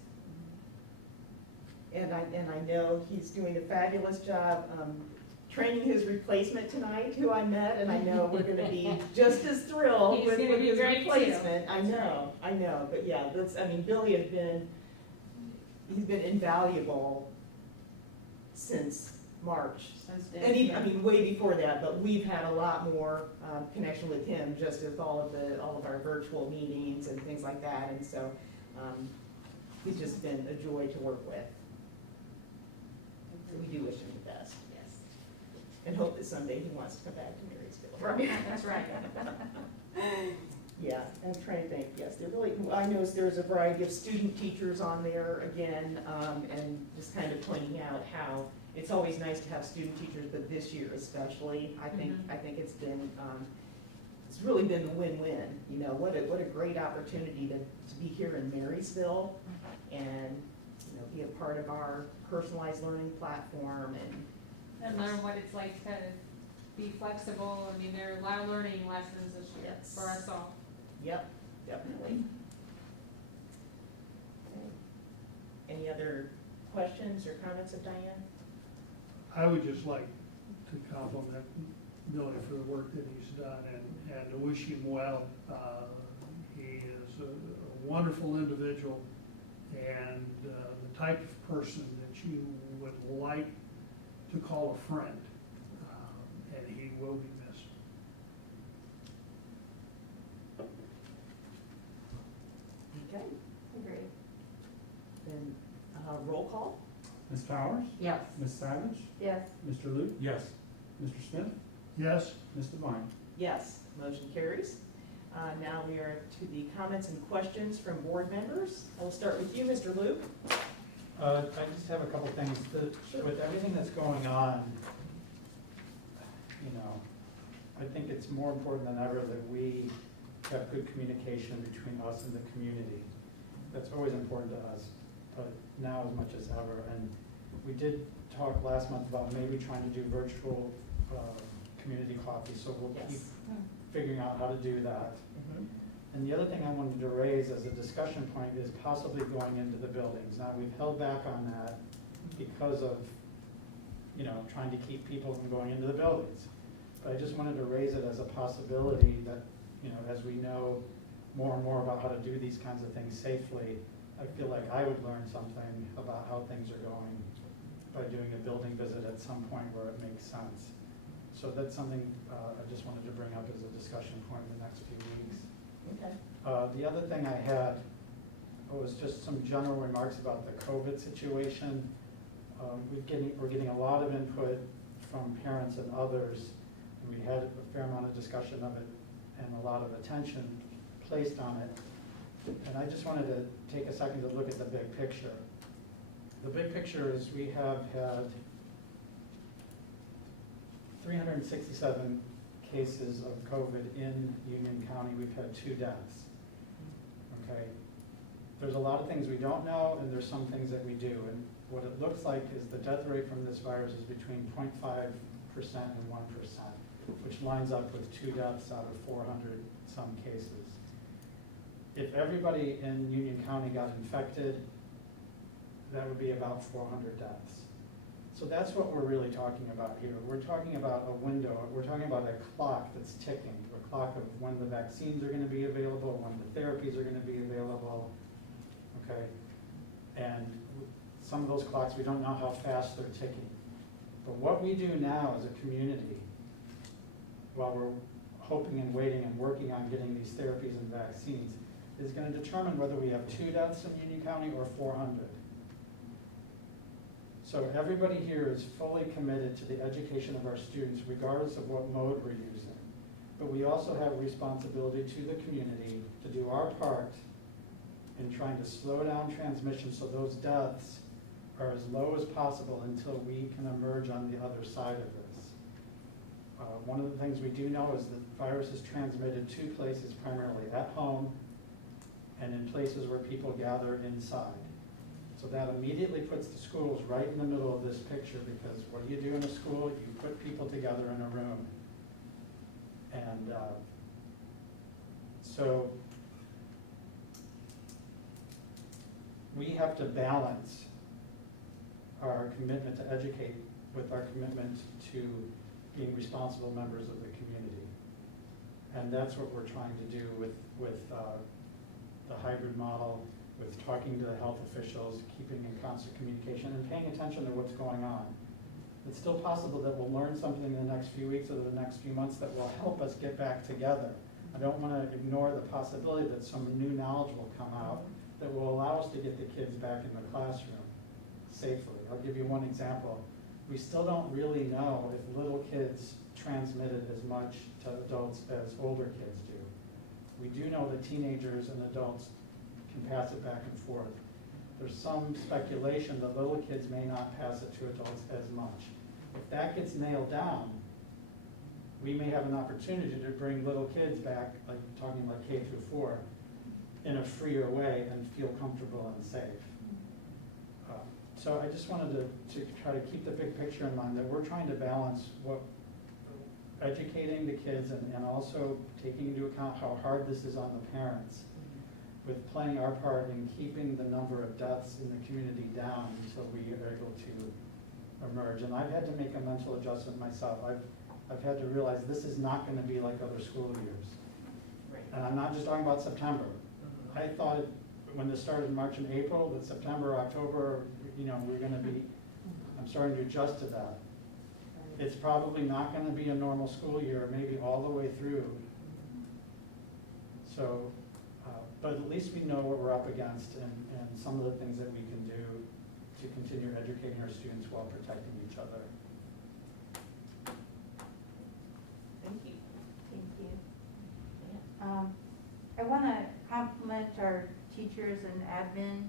And I know he's doing a fabulous job training his replacement tonight, who I met, and I know we're gonna be just as thrilled He's with gonna be his great too. replacement. I That's know, but yeah, Billy he's been invaluable since March. And even, way before that, but we've had a lot more connection with him, just with all of our virtual meetings and things like that, and so, he's just been a joy to work with. We do wish him the best, yes. And hope that someday he wants to come back to Marysville. That's right. Yeah, I'm trying to think, yes, I noticed there's a variety of student teachers on there again, and just kind of pointing out how it's always nice to have student teachers, but this year especially, I think it's been, it's really been the win-win. You know, what a great opportunity to be here in Marysville and, be a part of our personalized learning platform And learn what it's like to be flexible. I mean, there are a lot of learning lessons this year Yes. for us all. Yep, definitely. Okay. Any other questions or comments of Diane? I would just like to compliment Billy for the work that he's done and to wish him well. He is a wonderful individual and the type of person that you would like to call a friend, and he will be missed. Okay, Agreed. then, roll call? Ms. Powers? Yes. Ms. Savage? Yes. Mr. Luke? Yes. Mr. Smith? Yes? Ms. Devine? Yes, motion carries. Now we are to the comments and questions from board members. I will start with you, Mr. Luke. I just have a couple things. With everything that's going on, you know, I think it's more important than ever that we have good communication between us and the community. That's always important to us, but now as much as ever. And we did talk last month about maybe trying to do virtual community coffee, so we'll keep Yes. figuring out how to do that. Mhm. And the other thing I wanted to raise as a discussion point is possibly going into the buildings. Now, we've held back on that because of, you know, trying to keep people from going into the buildings. But I just wanted to raise it as a possibility that, you know, as we know more and more about how to do these kinds of things safely, I feel like I would learn something about how things are going by doing a building visit at some point where it makes sense. So that's something I just wanted to bring up as a discussion point in the next few weeks. Okay. The other thing I had was just some general remarks about the COVID situation. We're getting a lot of input from parents and others, and we had a fair amount of discussion of it and a lot of attention placed on it. And I just wanted to take a second to look at the big picture. The big picture is we have had 367 cases of COVID in Union County. We've had 2 deaths. Okay? There's a lot of things we don't know, and there's some things that we do. And what it looks like is the death rate from this virus is between 0.5% and 1%, which lines up with 2 deaths out of 400 some cases. If everybody in Union County got infected, that would be about 400 deaths. So that's what we're really talking about here. We're talking about a window, we're talking about a clock that's ticking, a clock of when the vaccines are going to be available, when the therapies are going to be available, okay? And some of those clocks, we don't know how fast they're ticking. But what we do now as a community, while we're hoping and waiting and working on getting these therapies and vaccines, is going to determine whether we have 2 deaths in Union County or 400. So everybody here is fully committed to the education of our students, regardless of what mode we're using. But we also have a responsibility to the community to do our part in trying to slow down transmission so those deaths are as low as possible until we can emerge on the other side of this. One of the things we do know is that virus is transmitted 2 places primarily, at home and in places where people gather inside. So that immediately puts the schools right in the middle of this picture, because what do you do in a school? You put people together in a room. And so we have to balance our commitment to educate with our commitment to being responsible members of the community. And that's what we're trying to do with the hybrid model, with talking to the health officials, keeping in constant communication, and paying attention to what's going on. It's still possible that we'll learn something in the next few weeks or the next few months that will help us get back together. I don't want to ignore the possibility that some new knowledge will come out that will allow us to get the kids back in the classroom safely. I'll give you one example. We still don't really know if little kids transmit it as much to adults as older kids do. We do know that teenagers and adults can pass it back and forth. There's some speculation that little kids may not pass it to adults as much. If that gets nailed down, we may have an opportunity to bring little kids back, like talking about K through 4, in a freer way and feel comfortable and safe. So I just wanted to try to keep the big picture in mind, that we're trying to balance what educating the kids and also taking into account how hard this is on the parents, with playing our part in keeping the number of deaths in the community down until we are able to emerge, and I've had to make a mental adjustment myself. I've had to realize this is not gonna be like other school years. Right. And I'm not just talking about September. I thought when this started in March and April, that September, October, we're gonna be, I'm starting to adjust to that. It's probably not gonna be a normal school year, maybe all the way through. So, but at least we know what we're up against and some of the things that we can do to continue educating our students while protecting each other. Thank you. Thank you. Yeah. I want to compliment our teachers and admin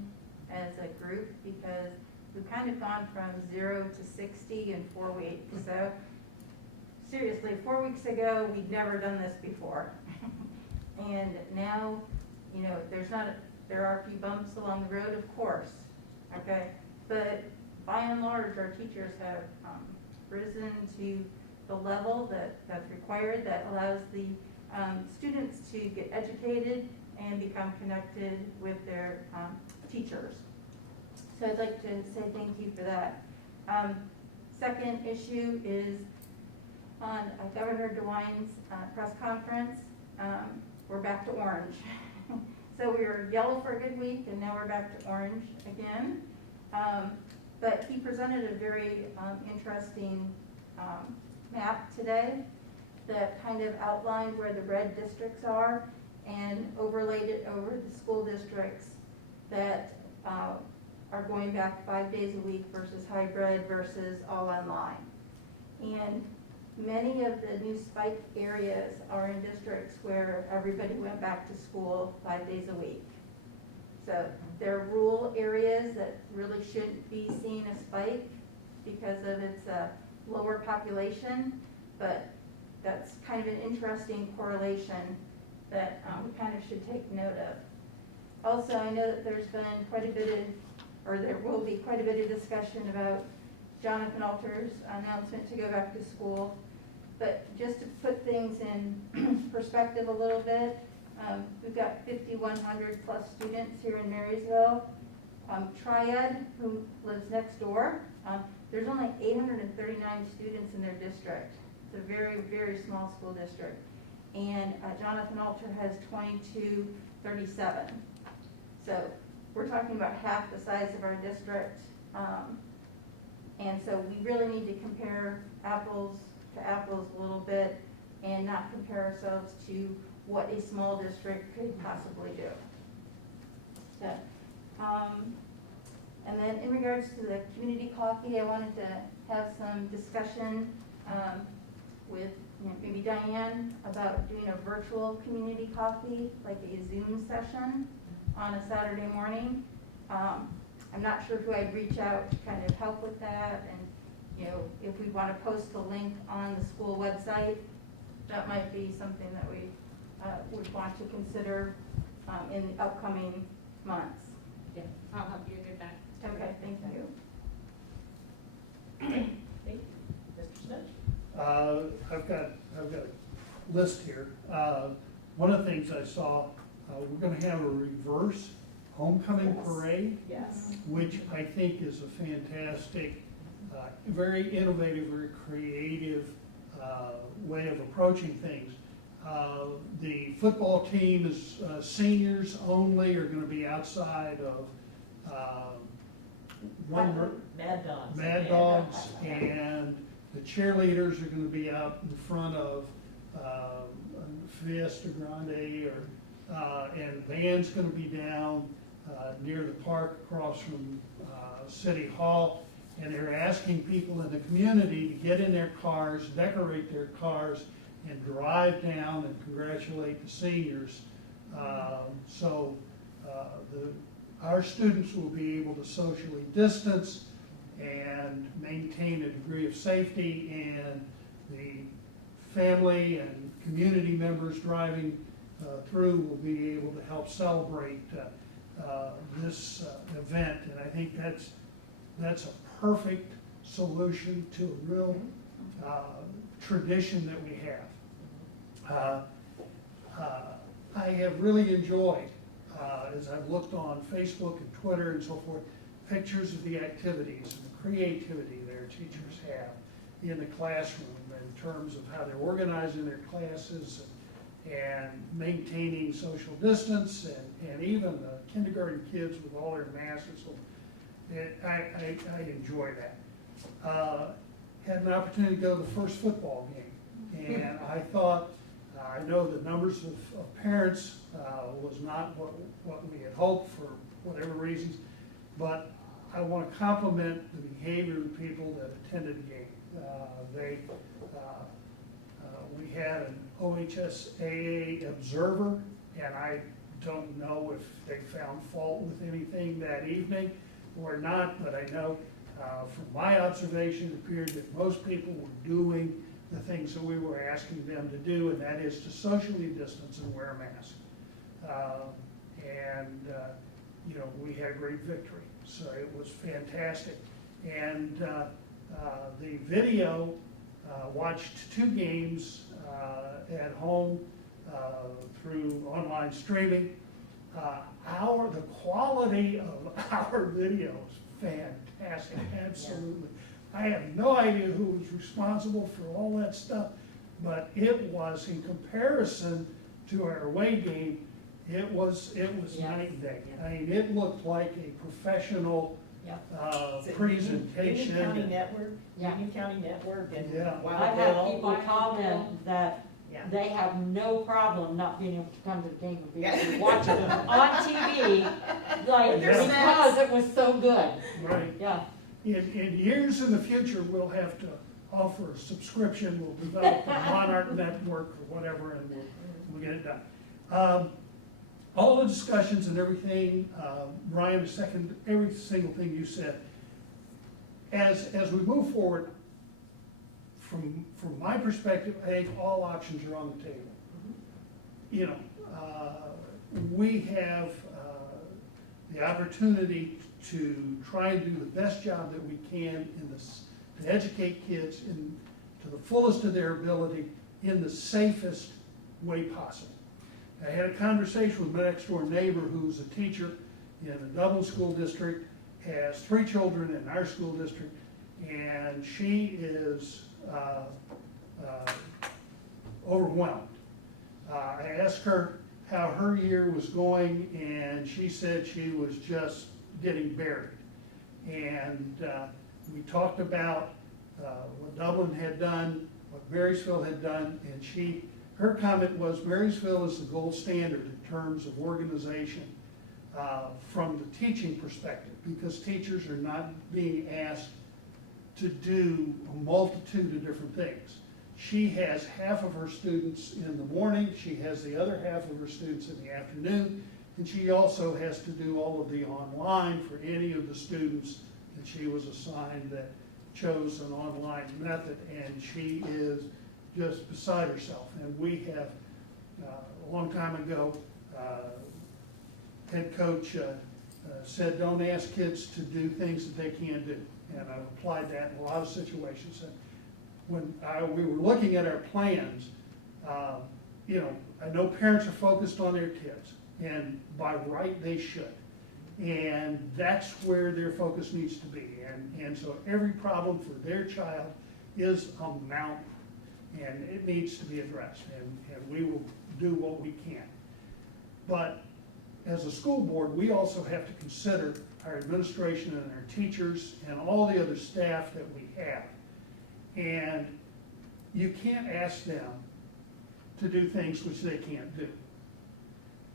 as a group because we've kind of gone from 0 to 60 in 4 weeks. So seriously, 4 weeks ago, we'd never done this before. And now, there are a few bumps along the road, of course, okay? But by and large, our teachers have risen to the level that's required that allows the students to get educated and become connected with their teachers. So I'd like to say thank you for that. Second issue is on Governor DeWine's press conference. We're back to orange. So we were yellow for a good week, and now we're back to orange again. But he presented a very interesting map today that kind of outlined where the red districts are and overlaid it over the school districts that are going back 5 days a week versus hybrid versus all online. And many of the new spike areas are in districts where everybody went back to school 5 days a week. So there are rural areas that really shouldn't be seeing a spike because of its lower population, but that's kind of an interesting correlation that we kind of should take note of. Also, I know that there's been quite a bit of, or there will be quite a bit of discussion about Jonathan Alter's announcement to go back to school. But just to put things in perspective a little bit, we've got 5,100 plus students here in Marysville. Triad, who lives next door, there's only 839 students in their district. It's a very, very small school district. And Jonathan Alter has 2237. So we're talking about half the size of our district. And so we really need to compare apples to apples a little bit and not compare ourselves to what a small district could possibly do. So, and then in regards to the community coffee, I wanted to have some discussion with maybe Diane about doing a virtual community coffee, like a Zoom session on a Saturday morning. I'm not sure who I'd reach out to kind of help with that, and if we want to post the link on the school website, that might be something that we would want to consider in the upcoming months. Yeah, I'll help you get that. Okay, thank you. Thank you. Mr. Smith? I've got a list here. One of the things I saw, we're gonna have a reverse homecoming Yes. parade, Yes. which I think is a fantastic, very innovative, very creative way of approaching things. The football team is seniors only, are gonna be outside of Mad Dogs. Mad Dogs, and the cheerleaders are gonna be out in front of Fiesta Grande, and the band's gonna be down near the park across from City Hall. And they're asking people in the community to get in their cars, decorate their cars, and drive down and congratulate the seniors. So our students will be able to socially distance and maintain a degree of safety, and the family and community members driving through will be able to help celebrate this event. And I think that's a perfect solution to a real tradition that we have. I have really enjoyed, as I've looked on Facebook and Twitter and so forth, pictures of the activities and the creativity there. teachers have in the classroom in terms of how they're organizing their classes and maintaining social distance, and even the kindergarten kids with all their masks. So I enjoy that. Had an opportunity to go to the first football game, and I thought, I know the numbers of parents was not what we had hoped for whatever reasons, but I want to compliment the behavior of the people that attended the game. We had an OHSAA observer, and I don't know if they found fault with anything that evening or not, but I know from my observation, it appeared that most people were doing the things that we were asking them to do, and that is to socially distance and wear a mask. You know, we had a great victory, so it was fantastic. And the video, watched 2 games at home through online streaming. The quality of our video is fantastic, absolutely. I have no idea who was responsible for all that stuff, but it was, in comparison to our away game, it was night and day. I mean, it looked like a professional Is it presentation. Union County Network, Yeah. Union County Network, and Yeah. I've had people comment that Yeah. they have no problem not being able to come to the game and be able Yeah. to watch it on TV, like, With their because snacks. it was so good. Right. Yeah. In years in the future, we'll have to offer a subscription, we'll develop a Monarch network or whatever, and we'll get it done. All the discussions and everything, Ryan, second every single thing you said. As we move forward, from my perspective, I think all options are on the table. You know, we have the opportunity to try and do the best job that we can in this, to educate kids to the fullest of their ability in the safest way possible. I had a conversation with my next door neighbor who's a teacher in a Dublin school district, has 3 children in our school district, and she is overwhelmed. I asked her how her year was going, and she said she was just getting buried. And we talked about what Dublin had done, what Marysville had done, and her comment was Marysville is the gold standard in terms of organization from the teaching perspective, because teachers are not being asked to do a multitude of different things. She has half of her students in the morning, she has the other half of her students in the afternoon, and she also has to do all of the online for any of the students that she was assigned that chose an online method, and she is just beside herself. And we have, a long time ago, head coach said, don't ask kids to do things that they can't do. And I've applied that in a lot of situations. And when we were looking at our plans, you know, I know parents are focused on their kids, and by right they should. And that's where their focus needs to be. And so every problem for their child is a mountain, and it needs to be addressed, and we will do what we can. But as a school board, we also have to consider our administration and our teachers and all the other staff that we have. And you can't ask them to do things which they can't do.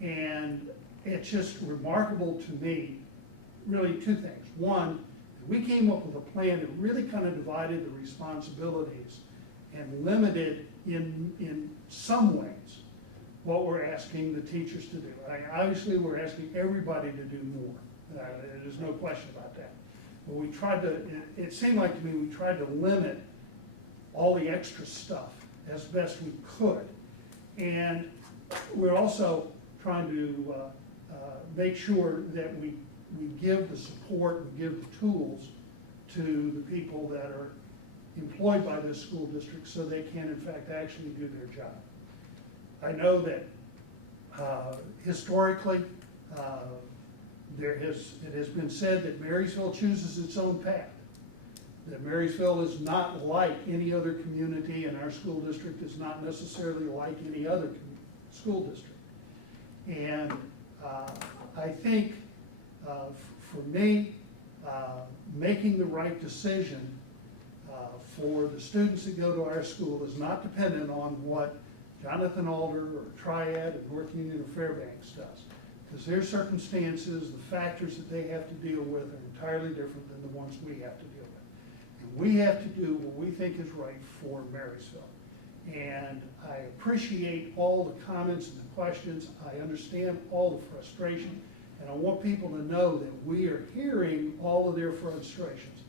And it's just remarkable to me, really 2 things. One, we came up with a plan that really kind of divided the responsibilities and limited in some ways what we're asking the teachers to do. Obviously, we're asking everybody to do more. There's no question about that. But we tried to, it seemed like to me, we tried to limit all the extra stuff as best we could. And we're also trying to make sure that we give the support, we give the tools to the people that are employed by this school district so they can in fact actually do their job. I know that historically it has been said that Marysville chooses its own path. that Marysville is not like any other community, and our school district is not necessarily like any other school district. And I think, for me, making the right decision for the students that go to our school is not dependent on what Jonathan Alder or Triad or North Union or Fairbanks does. Because their circumstances, the factors that they have to deal with are entirely different than the ones we have to deal with. And we have to do what we think is right for Marysville. And I appreciate all the comments and the questions. I understand all the frustration. And I want people to know that we are hearing all of their frustrations.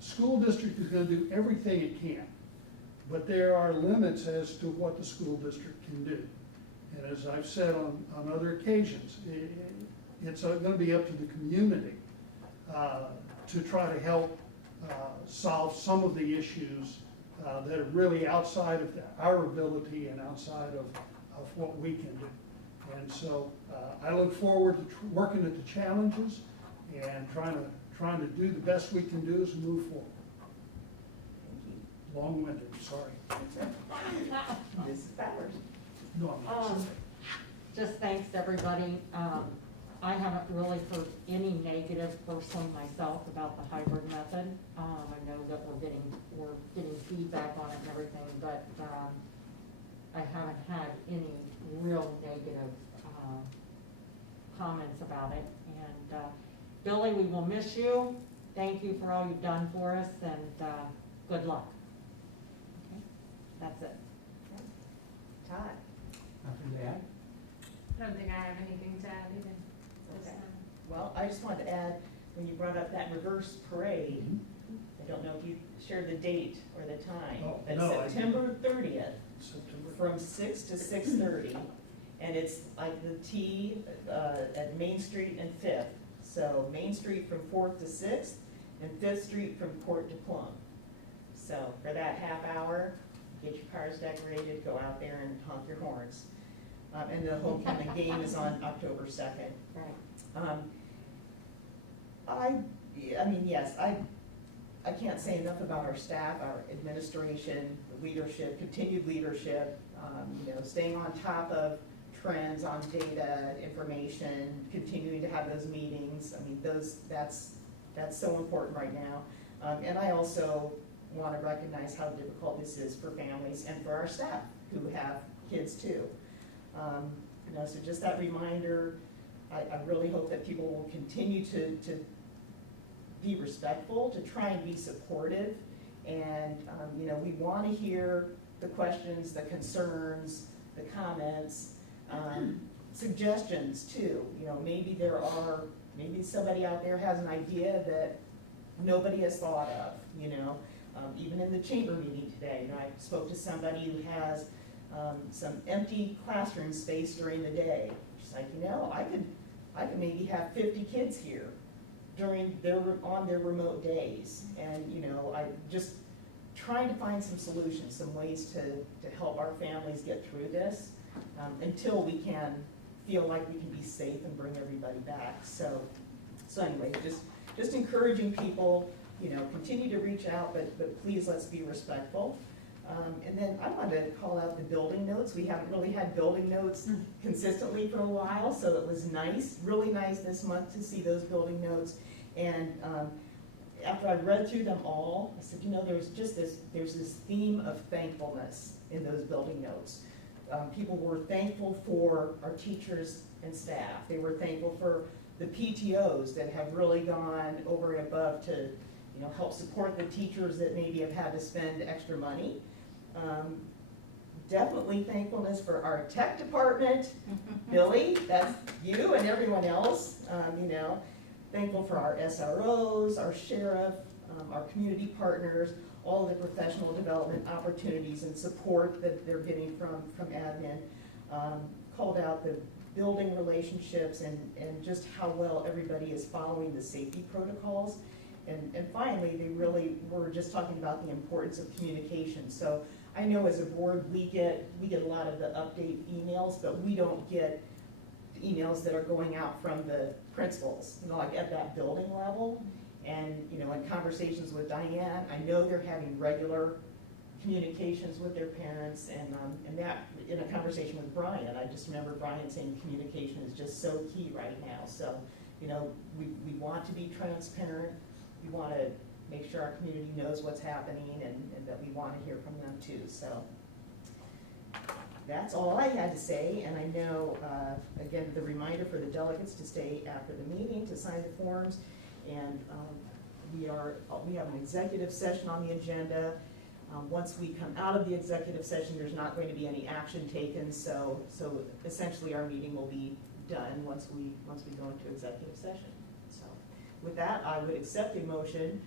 The school district is going to do everything it can, but there are limits as to what the school district can do. And as I've said on other occasions, it's going to be up to the community to try to help solve some of the issues that are really outside of our ability and outside of what we can do. And so I look forward to working at the challenges and trying to do the best we can do as we move forward. Long-winded, sorry. Mrs. Bowers. No, I'm not sorry. Just thanks to everybody. I haven't really heard any negative personally myself about the hybrid method. I know that we're getting feedback on it and everything, but I haven't had any real negative comments about it. And Billy, we will miss you. Thank you for all you've done for us, and good luck. Okay, that's it. Todd. Nothing to add? I don't think I have anything to add either. Okay. Well, I just wanted to add, when you brought up that reverse parade, I don't know if you shared the date or the time. Oh, but no, I September 30th, September. from 6 to 6:30, and it's like the T at Main Street and 5th. So Main Street from 4th to 6th, and 5th Street from Court to Plum. So for that half hour, get your cars decorated, go out there and honk your horns. And the homecoming game is on October 2nd. Right. I mean, yes, I can't say enough about our staff, our administration, leadership, continued leadership, staying on top of trends on data, information, continuing to have those meetings. I mean, that's so important right now. And I also want to recognize how difficult this is for families and for our staff who have kids too. So just that reminder, I really hope that people will continue to be respectful, to try and be supportive. And, we want to hear the questions, the concerns, the comments, suggestions too. Maybe maybe somebody out there has an idea that nobody has thought of, even in the chamber meeting today. I spoke to somebody who has some empty classroom space during the day. She's like, I could maybe have 50 kids here on their remote days. And, I just trying to find some solutions, some ways to help our families get through this until we can feel like we can be safe and bring everybody back. So anyway, just encouraging people, continue to reach out, but please let's be respectful. And then I wanted to call out the building notes. We haven't really had building notes consistently for a while, so it was nice, really nice this month to see those building notes. And after I read through them all, I said, there's this theme of thankfulness in those building notes. People were thankful for our teachers and staff. They were thankful for the PTOs that have really gone over and above to help support the teachers that maybe have had to spend extra money. Definitely thankfulness for our tech department. Billy, that's you and everyone else. Thankful for our SROs, our sheriff, our community partners, all of the professional development opportunities and support that they're getting from admin. Called out the building relationships and just how well everybody is following the safety protocols. And finally, they really were just talking about the importance of communication. So I know as a board, we get a lot of the update emails, but we don't get the emails that are going out from the principals, like at that building level. And, you know, in conversations with Diane, I know they're having regular communications with their parents, and that, in a conversation with Brian, I just remember Brian saying communication is just so key right now. So, you know, we want to be transparent, we want to make sure our community knows what's happening, and that we want to hear from them too, so. That's all I had to say, and I know, again, the reminder for the delegates to stay after the meeting to sign the forms, and we have an executive session on the agenda. Once we come out of the executive session, there's not going to be any action taken, so essentially our meeting will be done once we go into executive session. So with that, I would accept a motion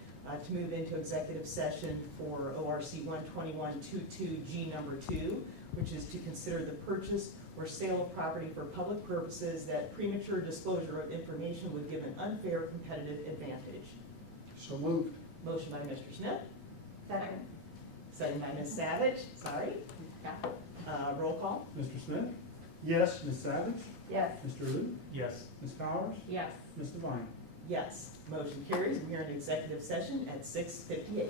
to move into executive session for ORC 12122G number 2, which is to consider the purchase or sale of property for public purposes that premature disclosure of information would give an unfair competitive advantage. So moved. Motion by Mr. Smith, Second. second by Ms. Savage, sorry. Roll call? Mr. Smith? Yes. Ms. Savage? Yes. Mr. Luke? Yes. Ms. Powers? Yes. Ms. Devine? Yes. Motion carries. We are in executive session at 6:58.